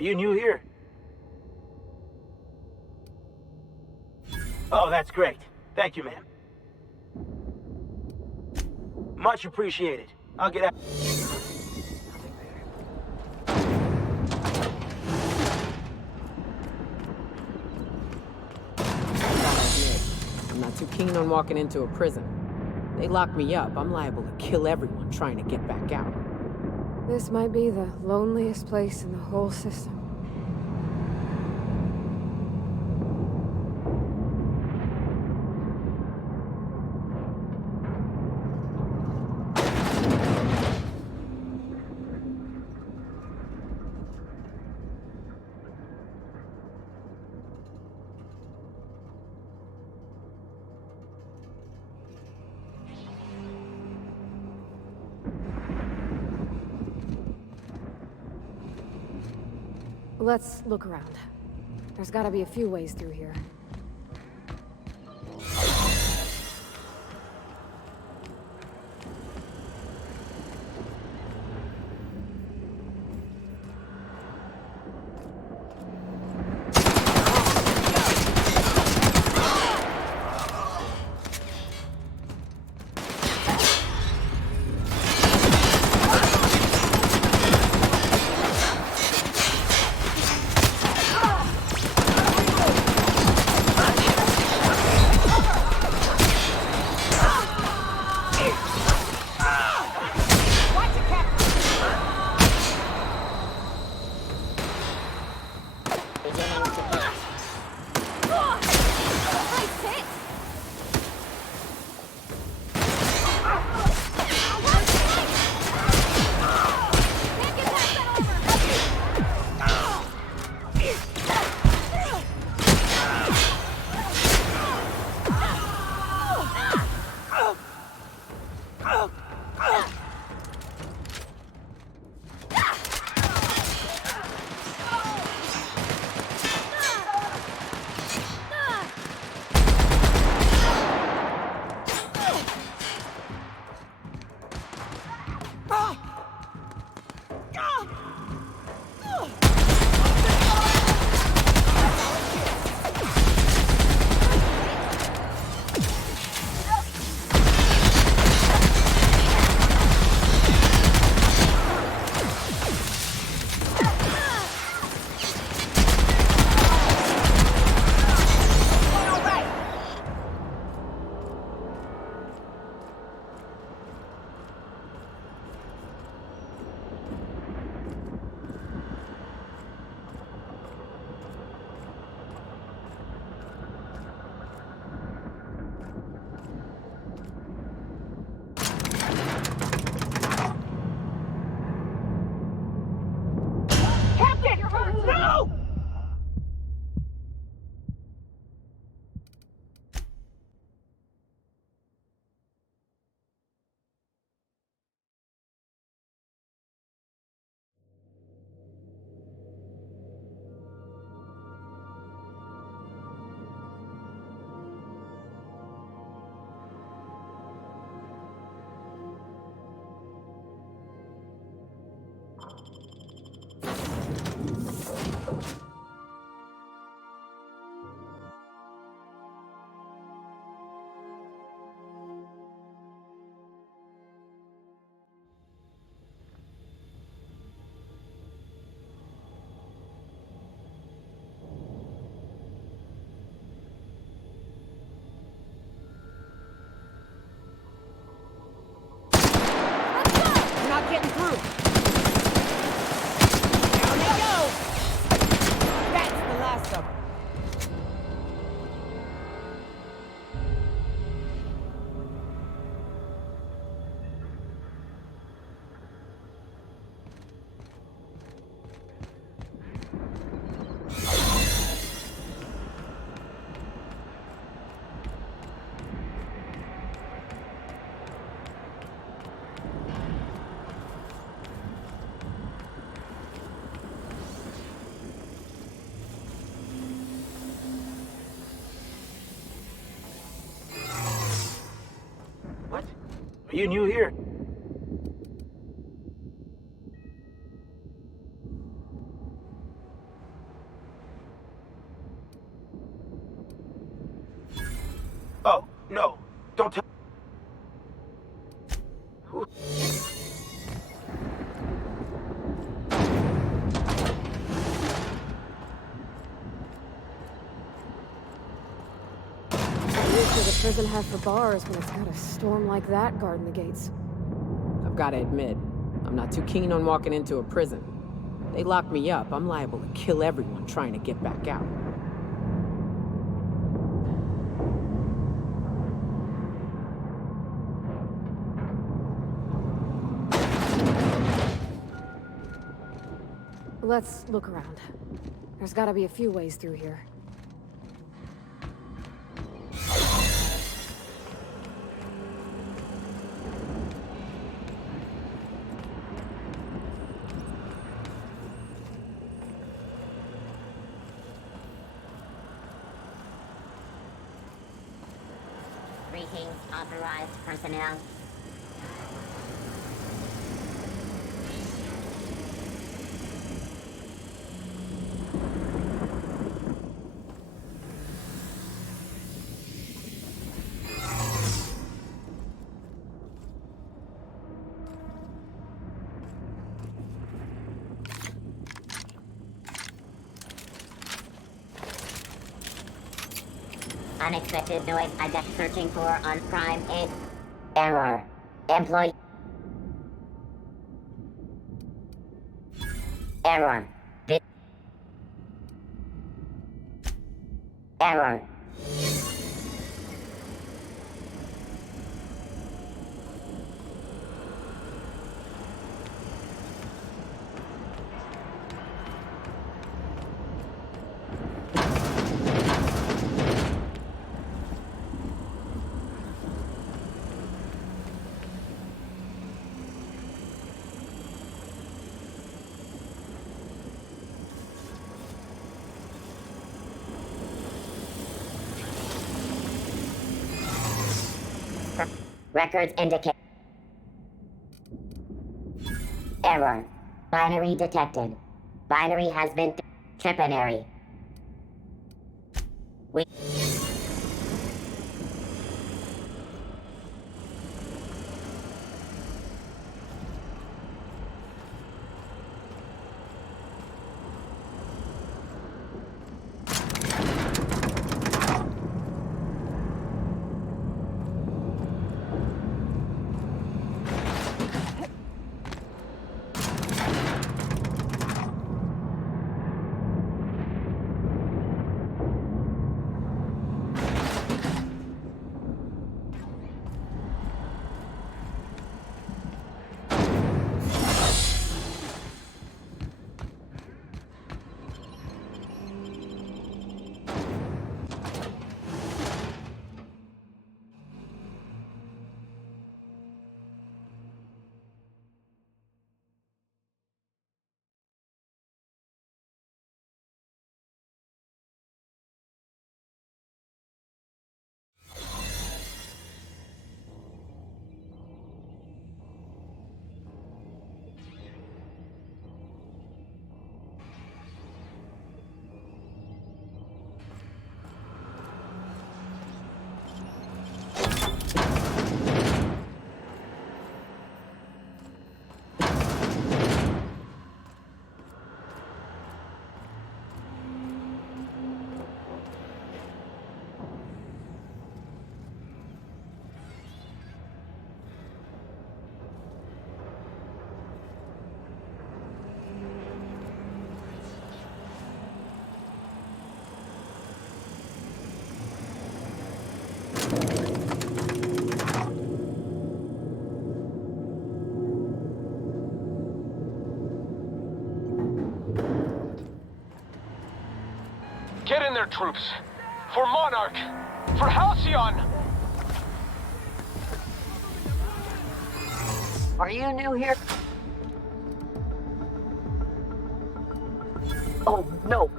Are you new here? Oh, that's great. Thank you, ma'am. Much appreciated. I'll get out. I'm not too keen on walking into a prison. They lock me up, I'm liable to kill everyone trying to get back out. This might be the loneliest place in the whole system. Let's look around. There's gotta be a few ways through here. getting through. Down they go. That's the last of them. What? Are you new here? Oh, no. Don't tell. Who? Usually the prison have for bars when it's got a storm like that guarding the gates. I've got to admit, I'm not too keen on walking into a prison. They lock me up, I'm liable to kill everyone trying to get back out. Let's look around. There's gotta be a few ways through here. Greetings, authorized personnel. Unexpected noise searching for on Prime 8. Error. Employee. Error. Error. Records indicate. Error. Binary detected. Binary has been tripinary. We. Get in there, troops. For Monarch. For Halcyon. Are you new here? Oh, no.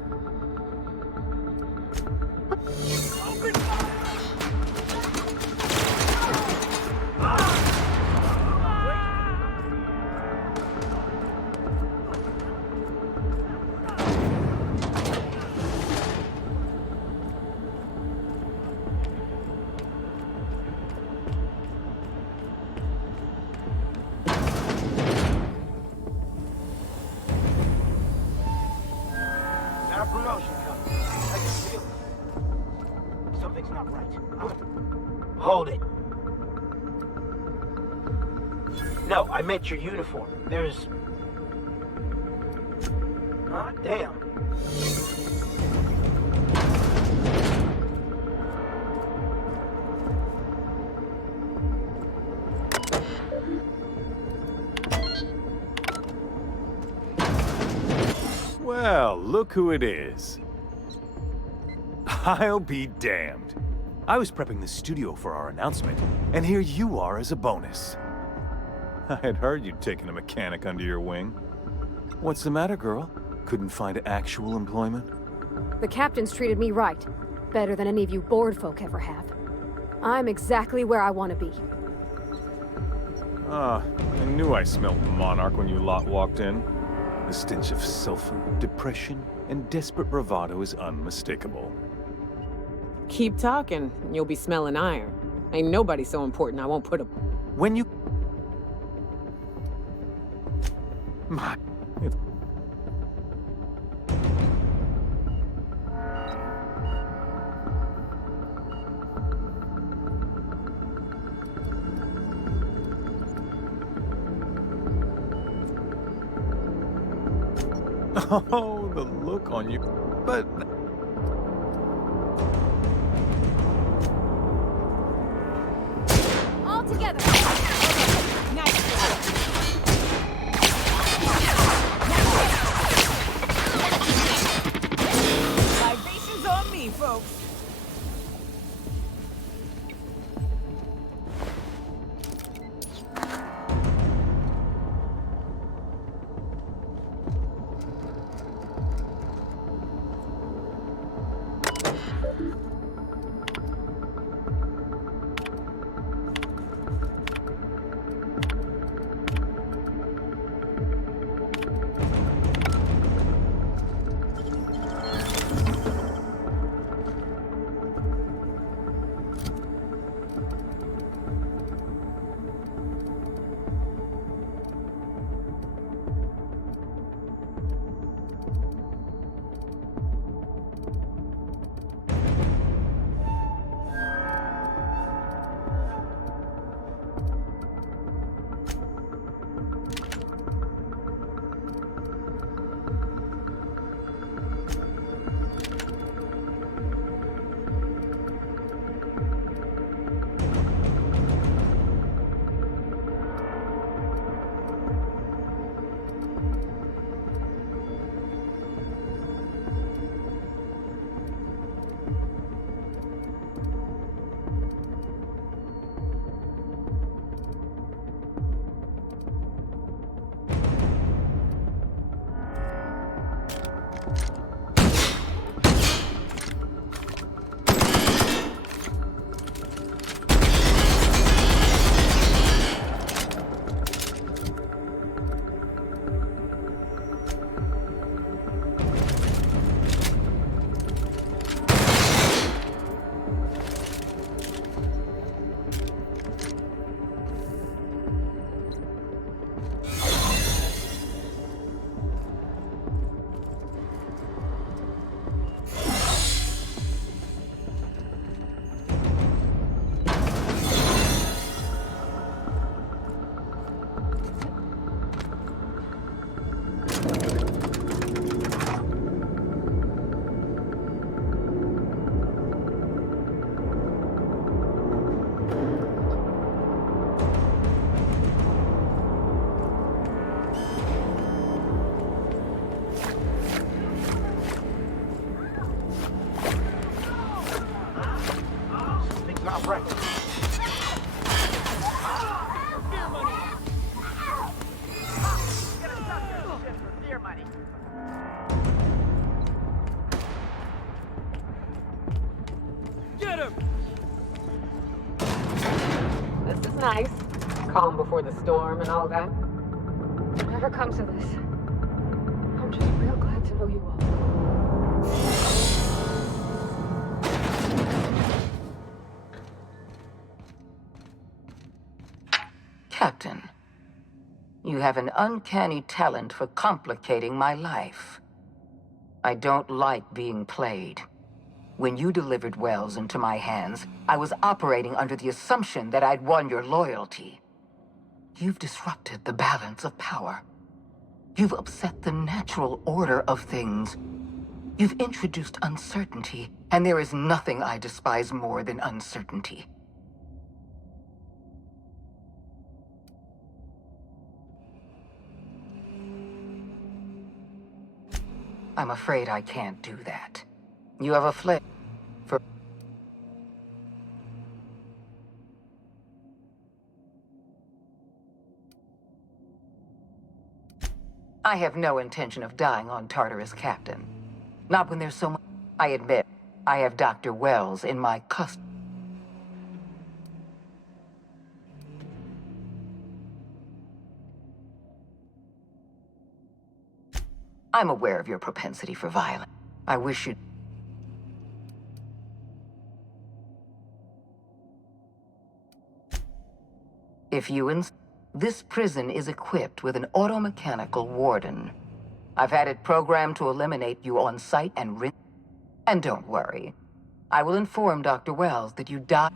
Got a promotion coming. I can feel it. Something's not right. Hold it. No, I meant your uniform. There's... Ah, damn. Well, look who it is. I'll be damned. I was prepping the studio for our announcement, and here you are as a bonus. I had heard you'd taken a mechanic under your wing. What's the matter, girl? Couldn't find actual employment? The captain's treated me right. Better than any of you bored folk ever have. I'm exactly where I want to be. Ah, I knew I smelled Monarch when you lot walked in. The stench of sulfur, depression, and desperate bravado is unmistakable. Keep talking, and you'll be smelling iron. Ain't nobody so important I won't put a... When you... My... Oh, the look on you. But... All together! Nice. Libations on me, folks. Nice. Calm before the storm and all that. Whatever comes of this, I'm just real glad to know you all. Captain, you have an uncanny talent for complicating my life. I don't like being played. When you delivered Wells into my hands, I was operating under the assumption that I'd won your loyalty. You've disrupted the balance of power. You've upset the natural order of things. You've introduced uncertainty, and there is nothing I despise more than uncertainty. I'm afraid I can't do that. You have a flair for... I have no intention of dying on Tartarus, Captain. Not when there's so much... I admit, I have Dr. Wells in my custody. I'm aware of your propensity for violence. I wish you'd... If you this prison is equipped with an automechanical warden. I've had it programmed to eliminate you on sight and rinse. And don't worry. I will inform Dr. Wells that you died.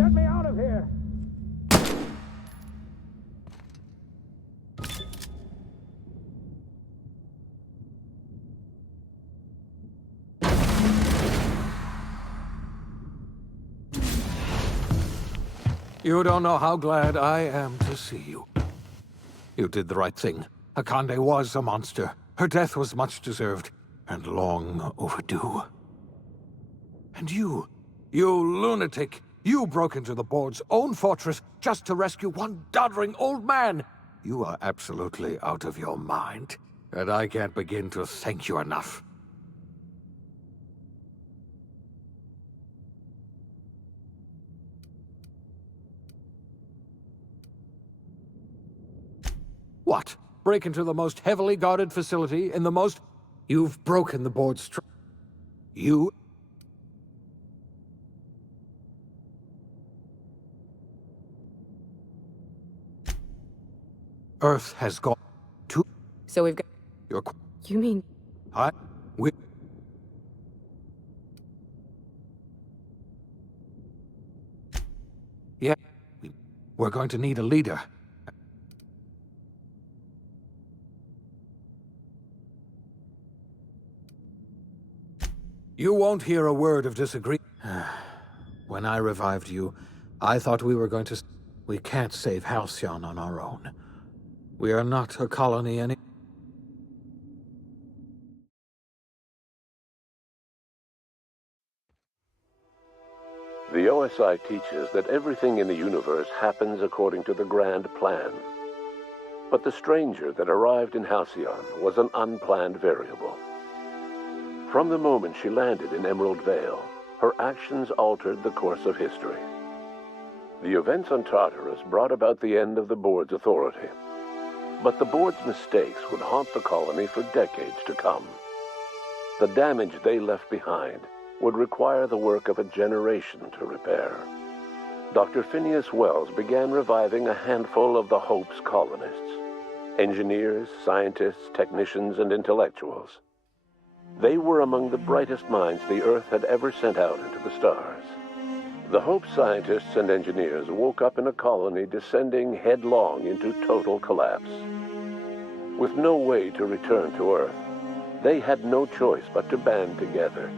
Get me out of here! You don't know how glad I am to see you. You did the right thing. Akande was a monster. Her death was much deserved, and long overdue. And you lunatic, you broke into the board's own fortress just to rescue one doddering old man. You are absolutely out of your mind, and I can't begin to thank you enough. What? Break into the most heavily guarded facility in the most... You've broken the board's... You... Earth has gone to... So we've got... Your... You mean... We... Yeah. We're going to need a leader. You won't hear a word of disagreement. When I revived you, I thought we were going to... We can't save Halcyon on our own. We are not a colony any... The OSI teaches that everything in the universe happens according to the grand plan. But the stranger that arrived in Halcyon was an unplanned variable. From the moment she landed in Emerald Vale, her actions altered the course of history. The events on Tartarus brought about the end of the board's authority. But the board's mistakes would haunt the colony for decades to come. The damage they left behind would require the work of a generation to repair. Dr. Phineas Wells began reviving a handful of the Hope's colonists. Engineers, scientists, technicians, and intellectuals. They were among the brightest minds the Earth had ever sent out into the stars. The Hope scientists and engineers woke up in a colony descending headlong into total collapse. With no way to return to Earth, they had no choice but to band together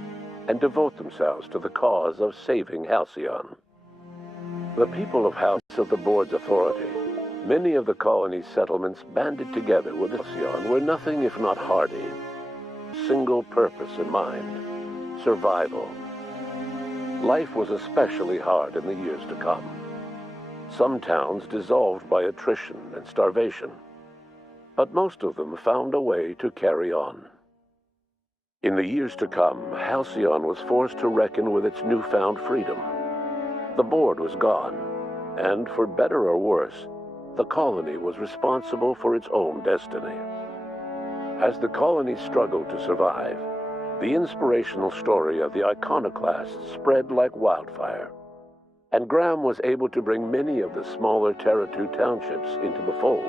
and devote themselves to the cause of saving Halcyon. The people of House of the board's authority, many of the colony's settlements banded together with Halcyon were nothing if not hardy. Single purpose in mind: survival. Life was especially hard in the years to come. Some towns dissolved by attrition and starvation, but most of them found a way to carry on. In the years to come, Halcyon was forced to reckon with its newfound freedom. The board was gone, and for better or worse, the colony was responsible for its own destiny. As the colony struggled to survive, the inspirational story of the iconoclasts spread like wildfire, and Graham was able to bring many of the smaller Terra-2 townships into the fold.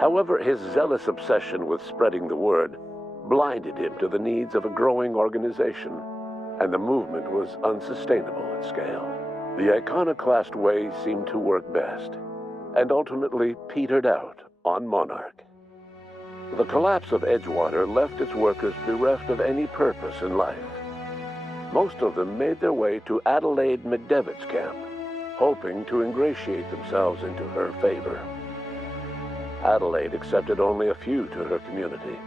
However, his zealous obsession with spreading the word blinded him to the needs of a growing organization, and the movement was unsustainable at scale. The iconoclast way seemed to work best, and ultimately petered out on Monarch. The collapse of Edgewater left its workers bereft of any purpose in life. Most of them made their way to Adelaide McDevitt's camp, hoping to ingratiate themselves into her favor. Adelaide accepted only a few to her community.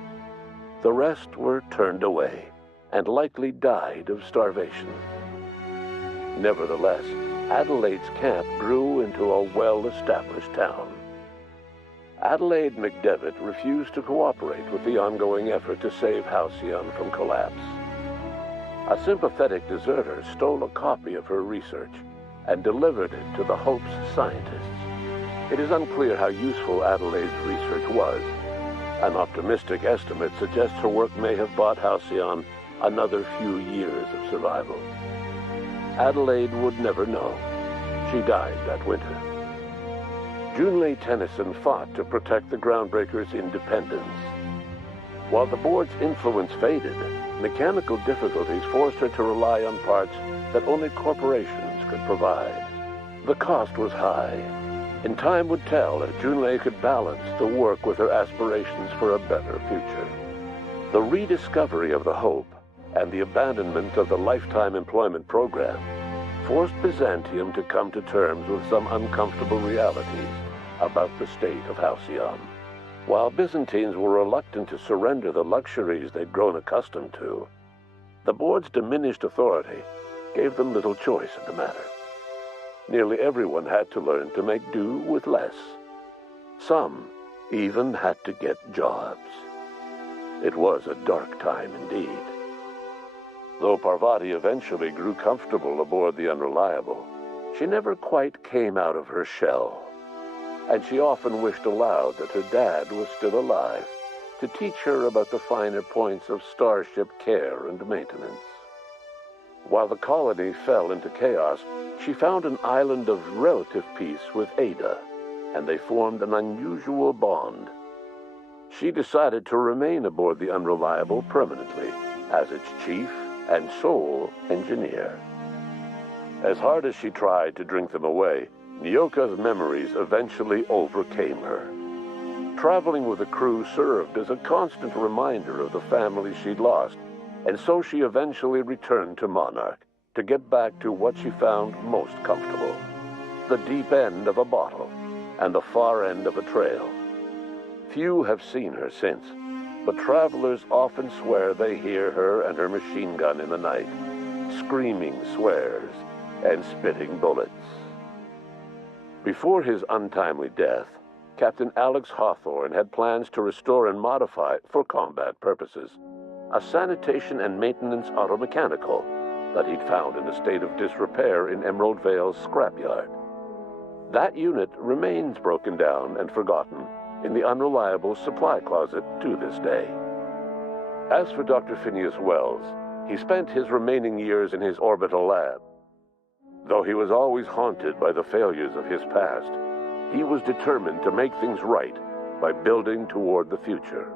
The rest were turned away, and likely died of starvation. Nevertheless, Adelaide's camp grew into a well-established town. Adelaide McDevitt refused to cooperate with the ongoing effort to save Halcyon from collapse. A sympathetic deserter stole a copy of her research and delivered it to the Hope's scientists. It is unclear how useful Adelaide's research was. An optimistic estimate suggests her work may have bought Halcyon another few years of survival. Adelaide would never know. She died that winter. Junlei Tennyson fought to protect the Groundbreakers' independence. While the board's influence faded, mechanical difficulties forced her to rely on parts that only corporations could could provide. The cost was high, and time would tell if Junlei could balance the work with her aspirations for a better future. The rediscovery of the Hope and the abandonment of the lifetime employment program forced Byzantium to come to terms with some uncomfortable realities about the state of Halcyon. While Byzantines were reluctant to surrender the luxuries they'd grown accustomed to, the board's diminished authority gave them little choice in the matter. Nearly everyone had to learn to make do with less. Some even had to get jobs. It was a dark time indeed. Though Parvati eventually grew comfortable aboard the Unreliable, she never quite came out of her shell. And she often wished aloud that her dad was still alive to teach her about the finer points of starship care and maintenance. While the colony fell into chaos, she found an island of relative peace with Ada, and they formed an unusual bond. She decided to remain aboard the Unreliable permanently as its chief and sole engineer. As hard as she tried to drink them away, Nyoka's memories eventually overcame her. Traveling with the crew served as a constant reminder of the family she'd lost, and so she eventually returned to Monarch to get back to what she found most comfortable: the deep end of a bottle and the far end of a trail. Few have seen her since, but travelers often swear they hear her and her machine gun in the night, screaming swears and spitting bullets. Before his untimely death, Captain Alex Hawthorne had plans to restore and modify, for combat purposes, a sanitation and maintenance automechanical that he'd found in a state of disrepair in Emerald Vale's scrapyard. That unit remains broken down and forgotten in the Unreliable supply closet to this day. As for Dr. Phineas Wells, he spent his remaining years in his orbital lab. Though he was always haunted by the failures of his past, he was determined to make things right by building toward the future.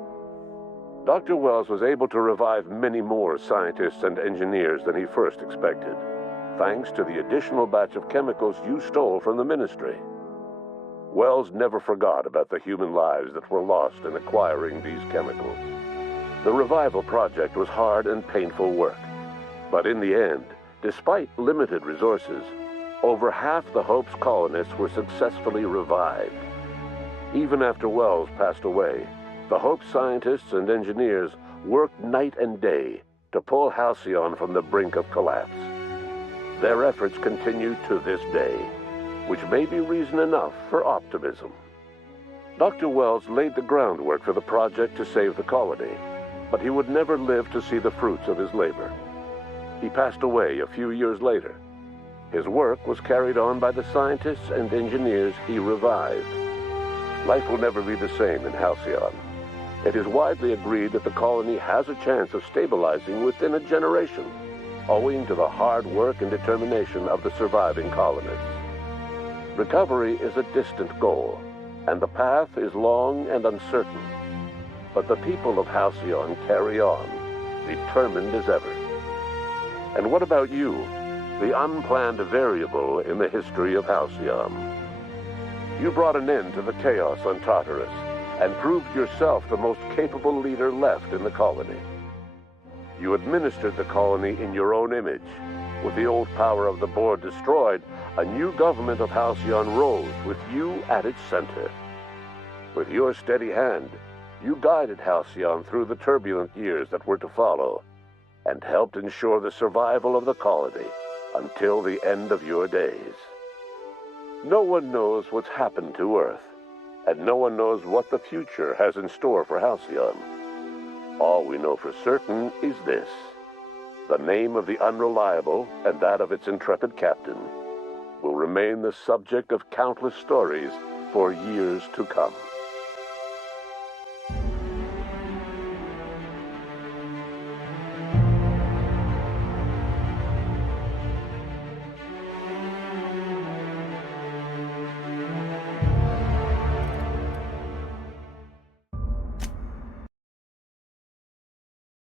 Dr. Wells was able to revive many more scientists and engineers than he first expected, thanks to the additional batch of chemicals you stole from the Ministry. Wells never forgot about the human lives that were lost in acquiring these chemicals. The revival project was hard and painful work, but in the end, despite limited resources, over half the Hope's colonists were successfully revived. Even after Wells passed away, the Hope scientists and engineers worked night and day to pull Halcyon from the brink of collapse. Their efforts continue to this day, which may be reason enough for optimism. Dr. Wells laid the groundwork for the project to save the colony, but he would never live to see the fruits of his labor. He passed away a few years later. His work was carried on by the scientists and engineers he revived. Life will never be the same in Halcyon. It is widely agreed that the colony has a chance of stabilizing within a generation, owing to the hard work and determination of the surviving colonists. Recovery is a distant goal, and the path is long and uncertain. But the people of Halcyon carry on, determined as ever. And what about you, the unplanned variable in the history of Halcyon? You brought an end to the chaos on Tartarus, and proved yourself the most capable leader left in the colony. You administered the colony in your own image. With the old power of the board destroyed, a new government of Halcyon rose with you at its center. With your steady hand, you guided Halcyon through the turbulent years that were to follow, and helped ensure the survival of the colony until the end of your days. No one knows what's happened to Earth, and no one knows what the future has in store for Halcyon. All we know for certain is this: the name of the Unreliable and that of its intrepid captain will remain the subject of countless stories for years to come.